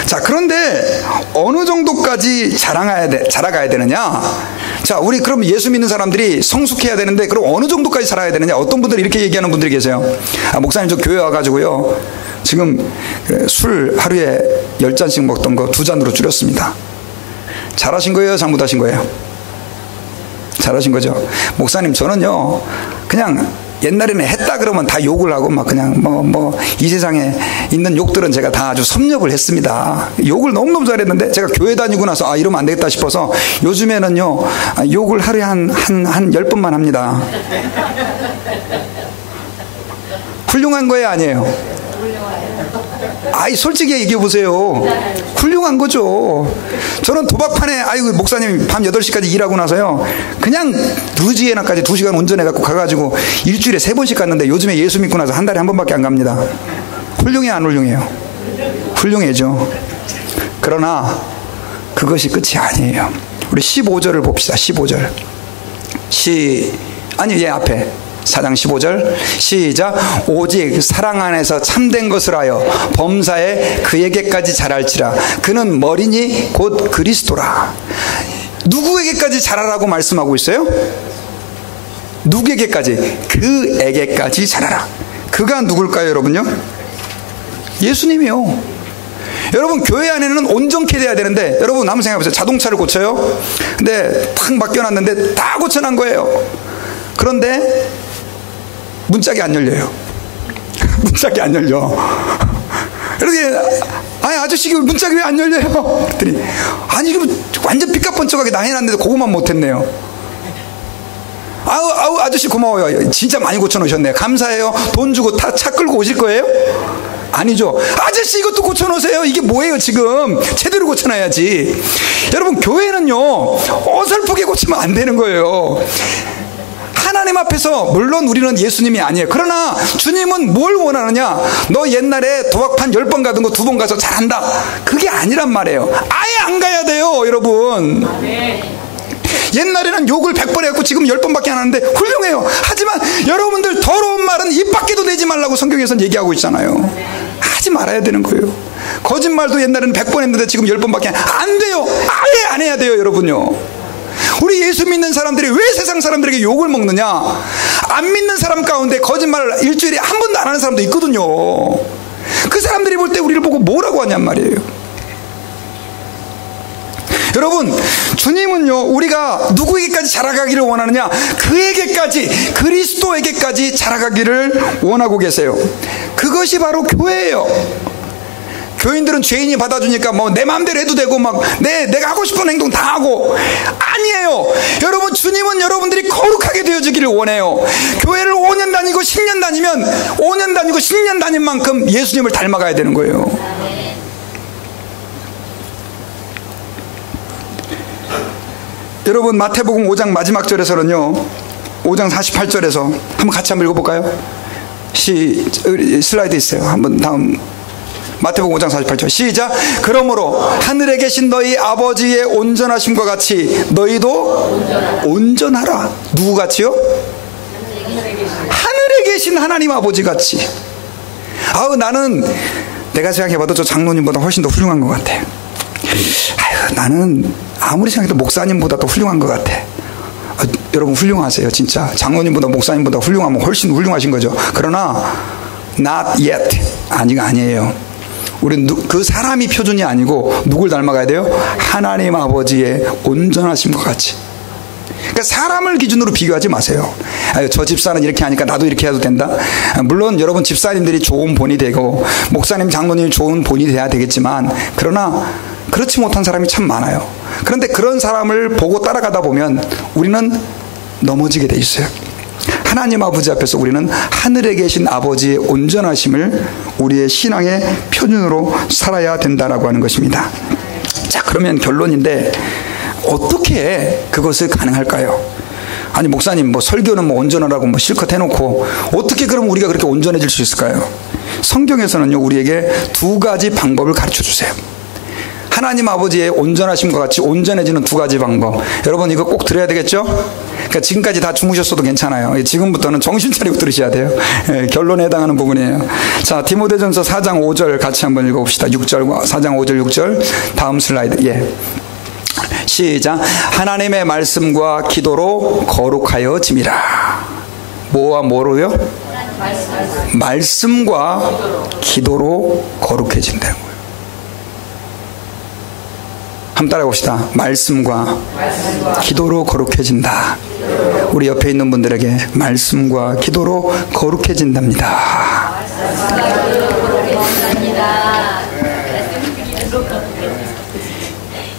자, 그런데 어느 정도까지 자라가야 되느냐? 자, 우리 그럼 예수 믿는 사람들이 성숙해야 되는데 그럼 어느 정도까지 자라야 되느냐? 어떤 분들이 이렇게 얘기하는 분들이 계세요. 목사님, 저 교회 와가지고요, 지금 술 하루에 10잔씩 먹던 거 2잔으로 줄였습니다. 잘하신 거예요, 잘못하신 거예요? 잘하신 거죠. 목사님, 저는요 그냥 옛날에는 했다 그러면 다 욕을 하고 막 그냥 이 세상에 있는 욕들은 제가 다 아주 섭렵을 했습니다. 욕을 너무너무 잘했는데 제가 교회 다니고 나서 이러면 안 되겠다 싶어서 요즘에는요 욕을 하루에 한 10번만 합니다. 훌륭한 거예요, 아니에요? 솔직히 얘기해 보세요. 훌륭한 거죠. 저는 도박판에 목사님 밤 8시까지 일하고 나서요 그냥 루지애나까지 2시간 운전해 갖고 가가지고 일주일에 3번씩 갔는데 요즘에 예수 믿고 나서 한 달에 1번밖에 안 갑니다. 훌륭해, 안 훌륭해요? 훌륭해죠. 그러나 그것이 끝이 아니에요. 우리 15절을 봅시다. 15절 아니, 얘 앞에 4장 15절 시작. 오직 사랑 안에서 참된 것을 하여 범사에 그에게까지 자랄지라. 그는 머리니 곧 그리스도라. 누구에게까지 자라라고 말씀하고 있어요? 누구에게까지? 그에게까지 자라라. 그가 누굴까요, 여러분요? 예수님이요. 여러분, 교회 안에는 온전케 돼야 되는데, 여러분 한번 생각해보세요. 자동차를 고쳐요. 근데 탁 맡겨놨는데 다 고쳐난 거예요. 그런데 문짝이 안 열려요. 문짝이 안 열려. 이렇게, 아니, 아저씨, 문짝이 왜 안 열려요? 그랬더니, 아니, 이거 완전 삐까뻔쩍하게 나 해놨는데 그거만 못했네요. 아우, 아저씨 고마워요. 진짜 많이 고쳐놓으셨네요. 감사해요. 돈 주고 차 끌고 오실 거예요? 아니죠. 아저씨, 이것도 고쳐놓으세요. 이게 뭐예요, 지금? 제대로 고쳐놔야지. 여러분, 교회는요, 어설프게 고치면 안 되는 거예요. 하나님 앞에서, 물론 우리는 예수님이 아니에요. 그러나 주님은 뭘 원하느냐? 너 옛날에 도박판 10번 가던 거 2번 가서 잘한다. 그게 아니란 말이에요. 아예 안 가야 돼요, 여러분. 옛날에는 욕을 100번 했고 지금 10번밖에 안 하는데 훌륭해요. 하지만 여러분들 더러운 말은 입 밖에도 내지 말라고 성경에서는 얘기하고 있잖아요. 하지 말아야 되는 거예요. 거짓말도 옛날에는 100번 했는데 지금 10번밖에 안 돼요. 아예 안 해야 돼요, 여러분요. 우리 예수 믿는 사람들이 왜 세상 사람들에게 욕을 먹느냐? 안 믿는 사람 가운데 거짓말을 일주일에 한 번도 안 하는 사람도 있거든요. 그 사람들이 볼 때 우리를 보고 뭐라고 하냔 말이에요. 여러분, 주님은요, 우리가 누구에게까지 자라가기를 원하느냐? 그에게까지, 그리스도에게까지 자라가기를 원하고 계세요. 그것이 바로 교회예요. 교인들은 죄인이 받아주니까 뭐 내 마음대로 해도 되고 막 내가 하고 싶은 행동 다 하고. 아니에요. 여러분, 주님은 여러분들이 거룩하게 되어지기를 원해요. 교회를 5년 다니고 10년 다니면 5년 다니고 10년 다닌 만큼 예수님을 닮아가야 되는 거예요. 여러분, 마태복음 5장 마지막 절에서는요, 5장 48절에서 한번 같이 한번 읽어볼까요? 슬라이드 있어요. 한번 다음. 마태복음 5장 48절 시작. 그러므로 하늘에 계신 너희 아버지의 온전하심과 같이 너희도 온전하라. 누구 같이요? 하늘에 계신 하나님 아버지 같이. 아우, 나는 내가 생각해봐도 저 장로님보다 훨씬 더 훌륭한 것 같아. 아유, 나는 아무리 생각해도 목사님보다 더 훌륭한 것 같아. 여러분, 훌륭하세요. 진짜 장로님보다 목사님보다 훌륭하면 훨씬 훌륭하신 거죠. 그러나 not yet. 아니에요. 우리는 그 사람이 표준이 아니고 누굴 닮아가야 돼요? 하나님 아버지의 온전하심과 같이. 그러니까 사람을 기준으로 비교하지 마세요. 아유, 저 집사는 이렇게 하니까 나도 이렇게 해도 된다. 물론 여러분 집사님들이 좋은 본이 되고 목사님, 장로님이 좋은 본이 돼야 되겠지만, 그러나 그렇지 못한 사람이 참 많아요. 그런데 그런 사람을 보고 따라가다 보면 우리는 넘어지게 돼 있어요. 하나님 아버지 앞에서 우리는 하늘에 계신 아버지의 온전하심을 우리의 신앙의 표준으로 살아야 된다라고 하는 것입니다. 자, 그러면 결론인데, 어떻게 그것을 가능할까요? 아니, 목사님, 뭐 설교는 뭐 온전하라고 뭐 실컷 해놓고 어떻게 그럼 우리가 그렇게 온전해질 수 있을까요? 성경에서는요, 우리에게 2가지 방법을 가르쳐 주세요. 하나님 아버지의 온전하심과 같이 온전해지는 2가지 방법. 여러분, 이거 꼭 들어야 되겠죠? 그러니까 지금까지 다 주무셨어도 괜찮아요. 지금부터는 정신 차리고 들으셔야 돼요. 예, 결론에 해당하는 부분이에요. 자, 디모데전서 4장 5절 같이 한번 읽어봅시다. 6절과 4장 5절 6절 다음 슬라이드. 예. 시작. 하나님의 말씀과 기도로 거룩하여 짐이라. 뭐와 뭐로요? 말씀과 기도로 거룩해진다는 거예요. 한번 따라해 봅시다. 말씀과 기도로 거룩해진다. 우리 옆에 있는 분들에게 말씀과 기도로 거룩해진답니다.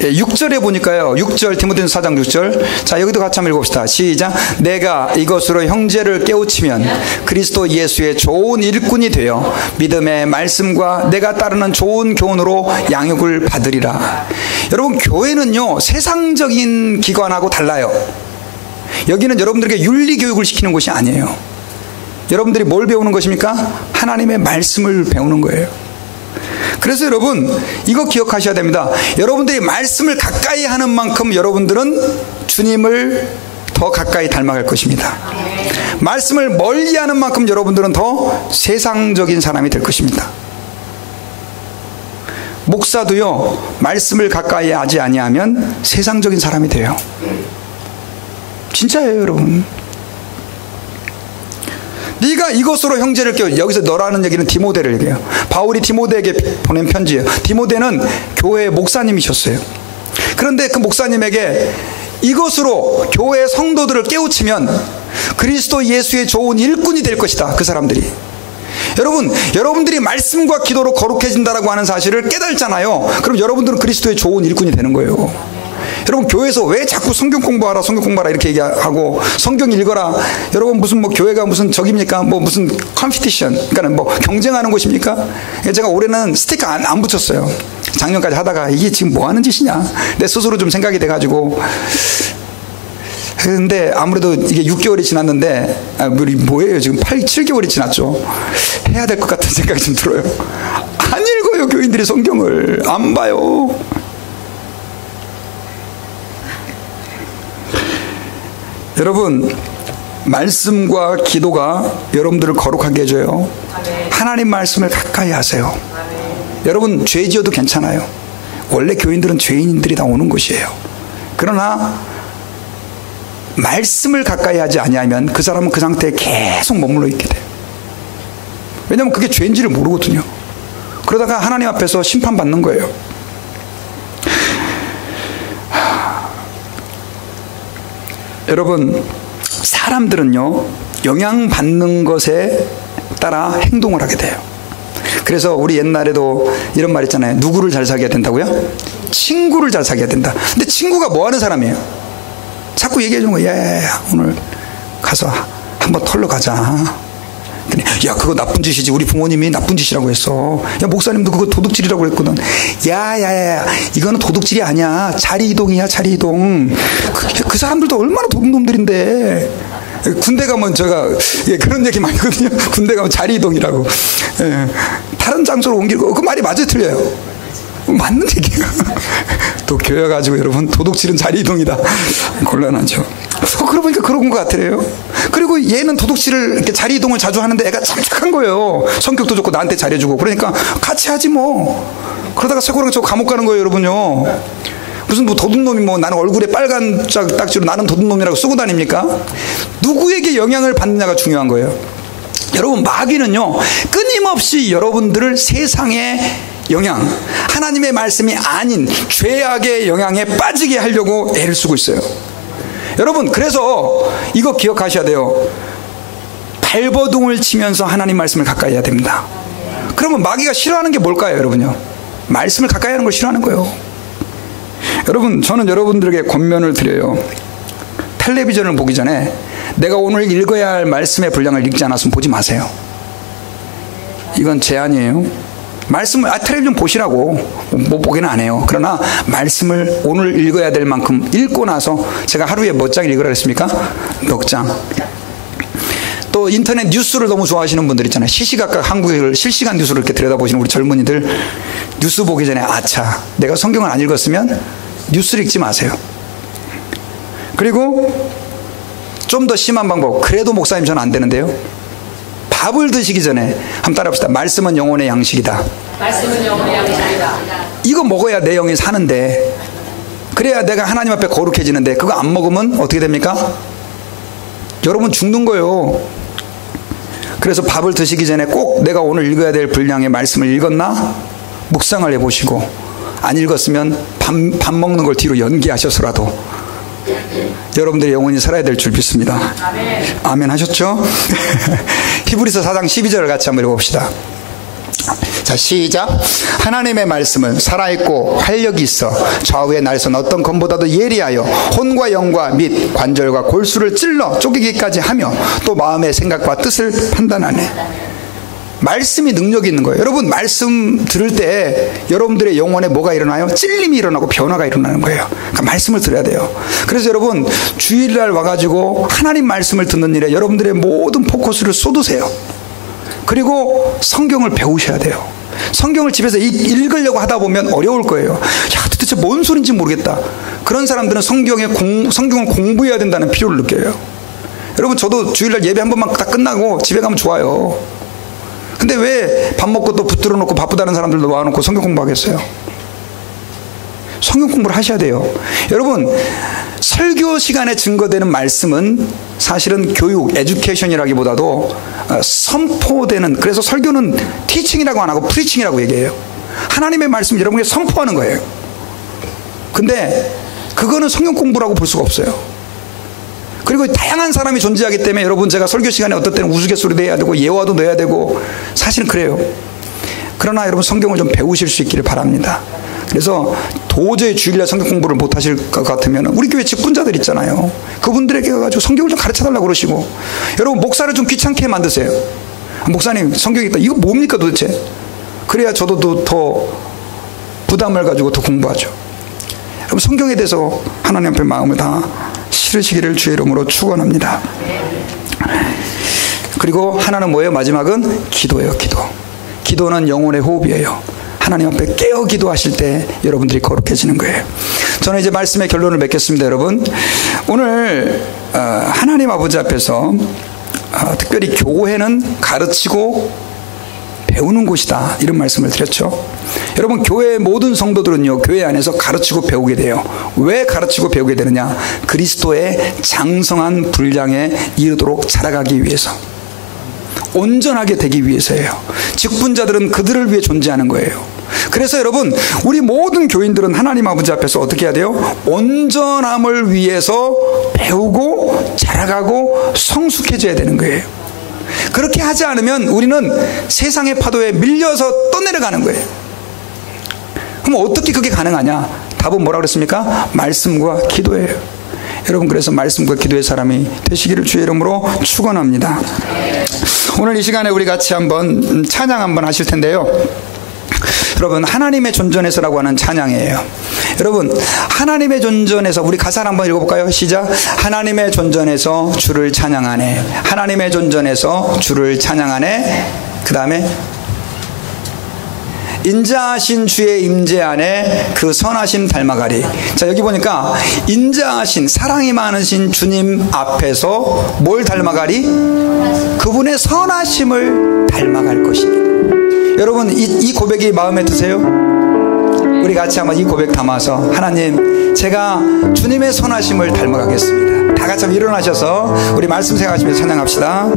6절에 보니까요, 6절, 디모데전서 4장 6절. 자, 여기도 같이 한번 읽어봅시다. 시작. 내가 이것으로 형제를 깨우치면 그리스도 예수의 좋은 일꾼이 되어 믿음의 말씀과 내가 따르는 좋은 교훈으로 양육을 받으리라. 여러분, 교회는요, 세상적인 기관하고 달라요. 여기는 여러분들에게 윤리 교육을 시키는 곳이 아니에요. 여러분들이 뭘 배우는 것입니까? 하나님의 말씀을 배우는 거예요. 그래서 여러분, 이거 기억하셔야 됩니다. 여러분들이 말씀을 가까이 하는 만큼 여러분들은 주님을 더 가까이 닮아갈 것입니다. 말씀을 멀리하는 만큼 여러분들은 더 세상적인 사람이 될 것입니다. 목사도요, 말씀을 가까이 하지 아니하면 세상적인 사람이 돼요. 진짜예요, 여러분. 네가 이것으로 형제를 깨워. 여기서 너라는 얘기는 디모데를 얘기해요. 바울이 디모데에게 보낸 편지예요. 디모데는 교회의 목사님이셨어요. 그런데 그 목사님에게 이것으로 교회 성도들을 깨우치면 그리스도 예수의 좋은 일꾼이 될 것이다, 그 사람들이. 여러분, 여러분들이 말씀과 기도로 거룩해진다라고 하는 사실을 깨달잖아요. 그럼 여러분들은 그리스도의 좋은 일꾼이 되는 거예요. 여러분, 교회에서 왜 자꾸 성경 공부하라, 성경 공부하라 이렇게 얘기하고 성경 읽어라. 여러분, 무슨 뭐 교회가 무슨 적입니까? 뭐 무슨 컴피티션, 그러니까 뭐 경쟁하는 곳입니까? 제가 올해는 스티커 안 붙였어요. 작년까지 하다가 이게 지금 뭐 하는 짓이냐, 내 스스로 좀 생각이 돼가지고. 근데 아무래도 이게 6개월이 지났는데, 뭐예요? 지금 7개월이 지났죠. 해야 될 것 같은 생각이 좀 들어요. 안 읽어요, 교인들이 성경을. 안 봐요. 여러분, 말씀과 기도가 여러분들을 거룩하게 해줘요. 하나님 말씀을 가까이 하세요. 여러분, 죄 지어도 괜찮아요. 원래 교인들은 죄인들이 다 오는 곳이에요. 그러나 말씀을 가까이 하지 아니하면 그 사람은 그 상태에 계속 머물러 있게 돼요. 왜냐하면 그게 죄인지를 모르거든요. 그러다가 하나님 앞에서 심판받는 거예요. 여러분, 사람들은요, 영향받는 것에 따라 행동을 하게 돼요. 그래서 우리 옛날에도 이런 말 있잖아요. 누구를 잘 사귀어야 된다고요? 친구를 잘 사귀어야 된다. 근데 친구가 뭐 하는 사람이에요? 자꾸 얘기해 주는 거예요. 야, 오늘 가서 한번 털러 가자. 야, 그거 나쁜 짓이지. 우리 부모님이 나쁜 짓이라고 했어. 야, 목사님도 그거 도둑질이라고 했거든. 야, 이거는 도둑질이 아니야. 자리이동이야, 자리이동. 그 사람들도 얼마나 도둑놈들인데. 군대 가면 제가 그런 얘기 많이 하거든요. 군대 가면 자리이동이라고. 다른 장소로 옮기고. 그 말이 맞아요, 틀려요? 맞는 얘기야. 또 교회 가지고 여러분, 도둑질은 자리이동이다. 곤란하죠. 그러고 보니까 그런 것 같아요. 그리고 얘는 도둑질을 이렇게 자리이동을 자주 하는데 애가 참 착한 거예요. 성격도 좋고 나한테 잘해주고. 그러니까 같이 하지 뭐. 그러다가 새고랑 저 감옥 가는 거예요, 여러분요. 무슨 뭐 도둑놈이 뭐 나는 얼굴에 빨간 딱지로 나는 도둑놈이라고 쓰고 다닙니까? 누구에게 영향을 받느냐가 중요한 거예요. 여러분, 마귀는요, 끊임없이 여러분들을 세상에 영향, 하나님의 말씀이 아닌 죄악의 영향에 빠지게 하려고 애를 쓰고 있어요. 여러분, 그래서 이거 기억하셔야 돼요. 발버둥을 치면서 하나님 말씀을 가까이 해야 됩니다. 그러면 마귀가 싫어하는 게 뭘까요, 여러분요? 말씀을 가까이 하는 걸 싫어하는 거예요. 여러분, 저는 여러분들에게 권면을 드려요. 텔레비전을 보기 전에 내가 오늘 읽어야 할 말씀의 분량을 읽지 않았으면 보지 마세요. 이건 제안이에요. 말씀을 텔레비전 보시라고 못 보기는 안 해요. 그러나 말씀을 오늘 읽어야 될 만큼 읽고 나서, 제가 하루에 몇 장 읽으라 그랬습니까? 몇 장. 또 인터넷 뉴스를 너무 좋아하시는 분들 있잖아요. 시시각각 한국의 실시간 뉴스를 이렇게 들여다보시는 우리 젊은이들, 뉴스 보기 전에 아차, 내가 성경을 안 읽었으면 뉴스를 읽지 마세요. 그리고 좀 더 심한 방법, 그래도 목사님 저는 안 되는데요, 밥을 드시기 전에 한번 따라합시다. 말씀은 영혼의 양식이다. 말씀은 영혼의 양식이다. 이거 먹어야 내 영이 사는데, 그래야 내가 하나님 앞에 거룩해지는데, 그거 안 먹으면 어떻게 됩니까? 여러분 죽는 거예요. 그래서 밥을 드시기 전에 꼭 내가 오늘 읽어야 될 분량의 말씀을 읽었나? 묵상을 해보시고, 안 읽었으면 밥 먹는 걸 뒤로 연기하셔서라도 여러분들의 영혼이 살아야 될 줄 믿습니다. 아멘. 아멘 하셨죠? 히브리서 4장 12절을 같이 한번 읽어봅시다. 자, 시작. 하나님의 말씀은 살아있고 활력이 있어 좌우의 날선 어떤 검보다도 예리하여 혼과 영과 및 관절과 골수를 찔러 쪼개기까지 하며 또 마음의 생각과 뜻을 판단하네. 말씀이 능력이 있는 거예요. 여러분, 말씀 들을 때 여러분들의 영혼에 뭐가 일어나요? 찔림이 일어나고 변화가 일어나는 거예요. 그러니까 말씀을 들어야 돼요. 그래서 여러분, 주일날 와가지고 하나님 말씀을 듣는 일에 여러분들의 모든 포커스를 쏟으세요. 그리고 성경을 배우셔야 돼요. 성경을 집에서 읽으려고 하다 보면 어려울 거예요. 야, 도대체 뭔 소린지 모르겠다. 그런 사람들은 성경을 공부해야 된다는 필요를 느껴요. 여러분, 저도 주일날 예배 한 번만 딱 끝나고 집에 가면 좋아요. 근데 왜 밥 먹고 또 붙들어 놓고 바쁘다는 사람들도 와놓고 성경 공부하겠어요? 성경 공부를 하셔야 돼요. 여러분, 설교 시간에 증거되는 말씀은 사실은 교육, 에듀케이션이라기보다도 선포되는, 그래서 설교는 티칭이라고 안 하고 프리칭이라고 얘기해요. 하나님의 말씀 여러분에게 선포하는 거예요. 근데 그거는 성경 공부라고 볼 수가 없어요. 그리고 다양한 사람이 존재하기 때문에 여러분, 제가 설교 시간에 어떨 때는 우스갯소리도 해야 되고 예화도 넣어야 되고 사실은 그래요. 그러나 여러분, 성경을 좀 배우실 수 있기를 바랍니다. 그래서 도저히 주일날 성경 공부를 못 하실 것 같으면 우리 교회 직분자들 있잖아요. 그분들에게 가가지고 성경을 좀 가르쳐달라고 그러시고, 여러분, 목사를 좀 귀찮게 만드세요. 목사님, 성경이 있다. 이거 뭡니까 도대체? 그래야 저도 더 부담을 가지고 더 공부하죠. 여러분, 성경에 대해서 하나님 앞에 마음을 다 실으시기를 주의 이름으로 축원합니다. 그리고 하나는 뭐예요? 마지막은 기도예요. 기도는 영혼의 호흡이에요. 하나님 앞에 깨어 기도하실 때 여러분들이 거룩해지는 거예요. 저는 이제 말씀의 결론을 맺겠습니다. 여러분, 오늘 하나님 아버지 앞에서 특별히 교회는 가르치고 배우는 곳이다, 이런 말씀을 드렸죠. 여러분, 교회의 모든 성도들은요, 교회 안에서 가르치고 배우게 돼요. 왜 가르치고 배우게 되느냐? 그리스도의 장성한 분량에 이르도록 자라가기 위해서, 온전하게 되기 위해서예요. 직분자들은 그들을 위해 존재하는 거예요. 그래서 여러분, 우리 모든 교인들은 하나님 아버지 앞에서 어떻게 해야 돼요? 온전함을 위해서 배우고 자라가고 성숙해져야 되는 거예요. 그렇게 하지 않으면 우리는 세상의 파도에 밀려서 떠내려가는 거예요. 그럼 어떻게 그게 가능하냐? 답은 뭐라고 그랬습니까? 말씀과 기도예요. 여러분, 그래서 말씀과 기도의 사람이 되시기를 주의 이름으로 축원합니다. 오늘 이 시간에 우리 같이 한번 찬양 한번 하실 텐데요. 여러분, 하나님의 존전에서라고 하는 찬양이에요. 여러분, 하나님의 존전에서, 우리 가사를 한번 읽어볼까요? 시작. 하나님의 존전에서 주를 찬양하네. 하나님의 존전에서 주를 찬양하네. 그 다음에 인자하신 주의 임재 안에 그 선하심 닮아가리. 자, 여기 보니까 인자하신, 사랑이 많으신 주님 앞에서 뭘 닮아가리? 그분의 선하심을 닮아갈 것입니다. 여러분, 이 고백이 마음에 드세요? 우리 같이 한번 이 고백 담아서, 하나님, 제가 주님의 선하심을 닮아가겠습니다. 다 같이 한번 일어나셔서 우리 말씀 생각하시면서 찬양합시다.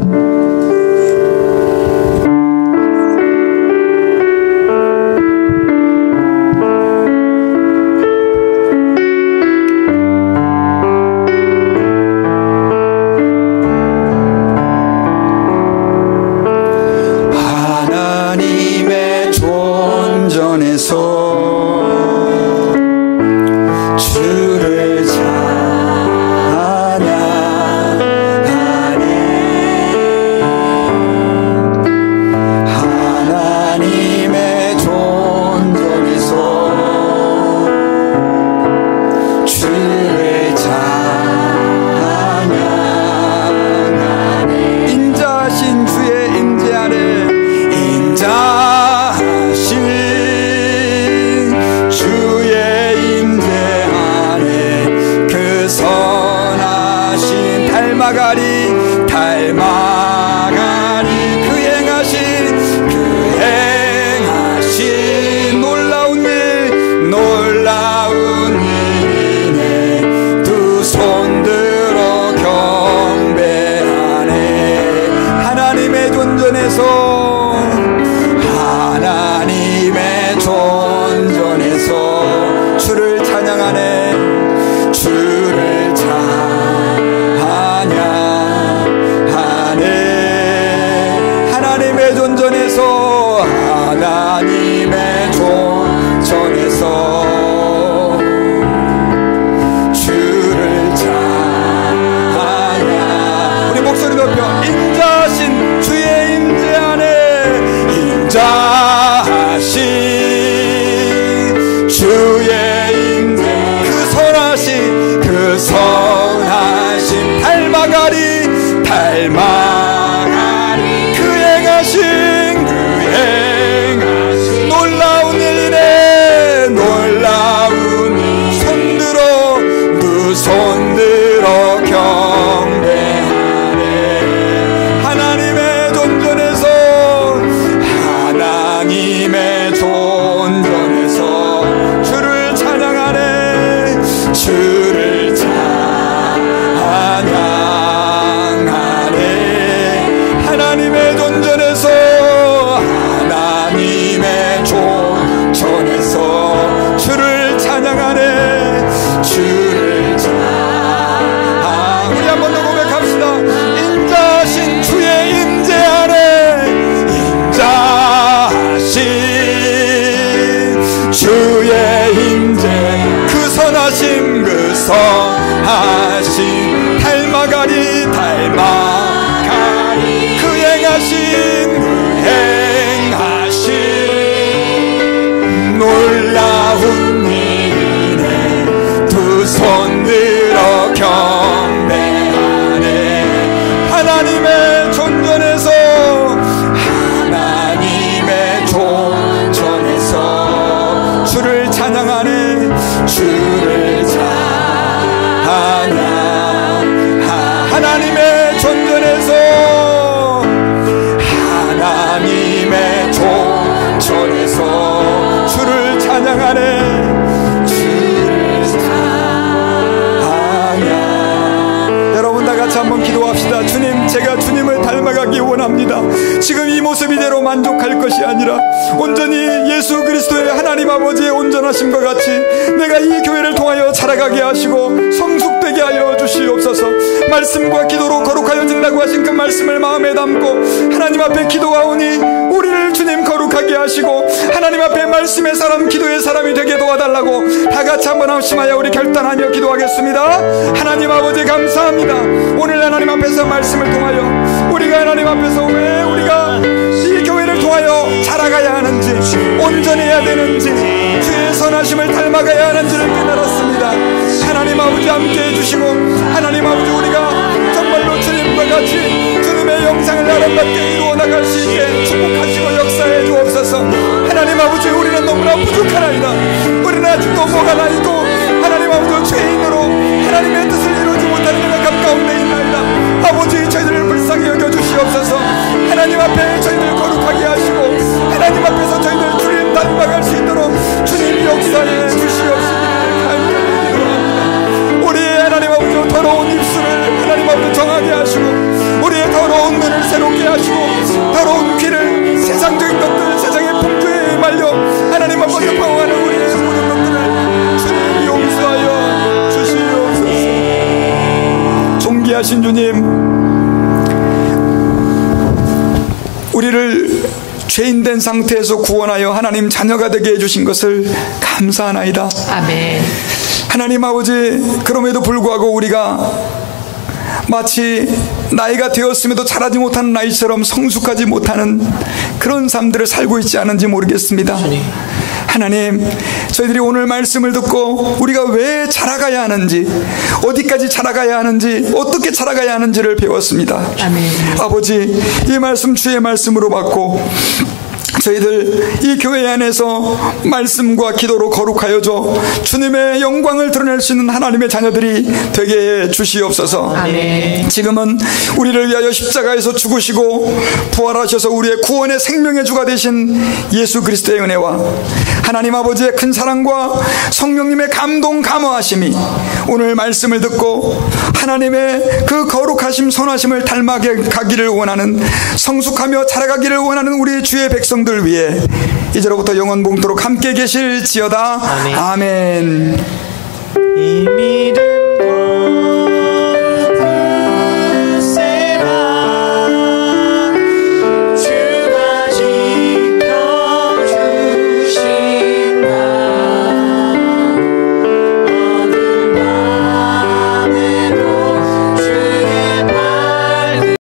그 행하신 선하신 닮아가리 그 행하신 놀라운 일에 두 손 들어 경배하네. 하나님의 존전에서 주를 찬양하네. 주를 찬양. 하나님의 존전에서 주를 찬양하네. 주를 찬양. 여러분 다 같이 한번 기도합시다. 주님, 제가 주님을 닮아가기 원합니다. 지금 이 모습 이대로 만족할 것이 아니라 온전히 예수 그리스도의 하나님 아버지의 온전하심과 같이 내가 이 교회를 통하여 자라가게 하시고 성숙되게 하여 주시옵소서. 말씀과 기도로 거룩하여진다고 하신 그 말씀을 마음에 담고 하나님 앞에 기도하오니 우리를 주님 거룩하게 하시고 하나님 앞에 말씀의 사람, 기도의 사람이 되게 도와달라고 다 같이 한번 합심하여 우리 결단하며 기도하겠습니다. 하나님 아버지 감사합니다. 오늘 하나님 앞에서 말씀을 통하여 우리가 하나님 앞에서 왜 우리가 이 교회를 통하여 자라가야 하는지, 온전해야 되는지, 주의 선하심을 닮아가야 하는지를 깨달았습니다. 하나님 아버지 함께 해주시고 하나님 아버지 우리가 정말로 주님과 같이 주님의 영상을 아름답게 이루어 나갈 수 있게 축복하시고 역사해 주옵소서. 하나님 아버지 우리는 너무나 부족하나이다. 우리는 아직도 뭐가 나이고 하나님 아버지 죄인으로 하나님의 뜻을 이루지 못하는 연약함 가운데 있나이다. 아버지 저희들을 불쌍히 여겨 주시옵소서. 하나님 앞에 저희들 거룩하게 하시고 하나님 앞에서 저희들 주님 닮아갈 수 있도록 주님 역사해 주시옵시기를 간절히 기도합니다. 우리의 하나님 아버지 더러운 입술을 하나님 앞에 정하게 하시고 우리의 더러운 눈을 새롭게 하시고 더러운 귀를 세상적인 것들, 세상의 풍조에 말려 하나님 앞에 방황하는 우리의 모든 것들을 주님 용서하여 주시옵소서. 존귀하신 주님, 우리를 죄인된 상태에서 구원하여 하나님 자녀가 되게 해주신 것을 감사하나이다. 아멘. 하나님 아버지, 그럼에도 불구하고 우리가 마치 나이가 되었음에도 자라지 못하는 나이처럼 성숙하지 못하는 그런 삶들을 살고 있지 않은지 모르겠습니다. 하나님, 저희들이 오늘 말씀을 듣고 우리가 왜 자라가야 하는지, 어디까지 자라가야 하는지, 어떻게 자라가야 하는지를 배웠습니다. 아멘. 아버지, 이 말씀 주의 말씀으로 받고 저희들 이 교회 안에서 말씀과 기도로 거룩하여져 주님의 영광을 드러낼 수 있는 하나님의 자녀들이 되게 해 주시옵소서. 아멘. 지금은 우리를 위하여 십자가에서 죽으시고 부활하셔서 우리의 구원의 생명의 주가 되신 예수 그리스도의 은혜와 하나님 아버지의 큰 사랑과 성령님의 감동 감화하심이 오늘 말씀을 듣고 하나님의 그 거룩하심 선하심을 닮아가기를 원하는, 성숙하며 자라가기를 원하는 우리 주의 백성들 위해 이제로부터 영원 봉토록 함께 계실지어다. 아멘. 아멘.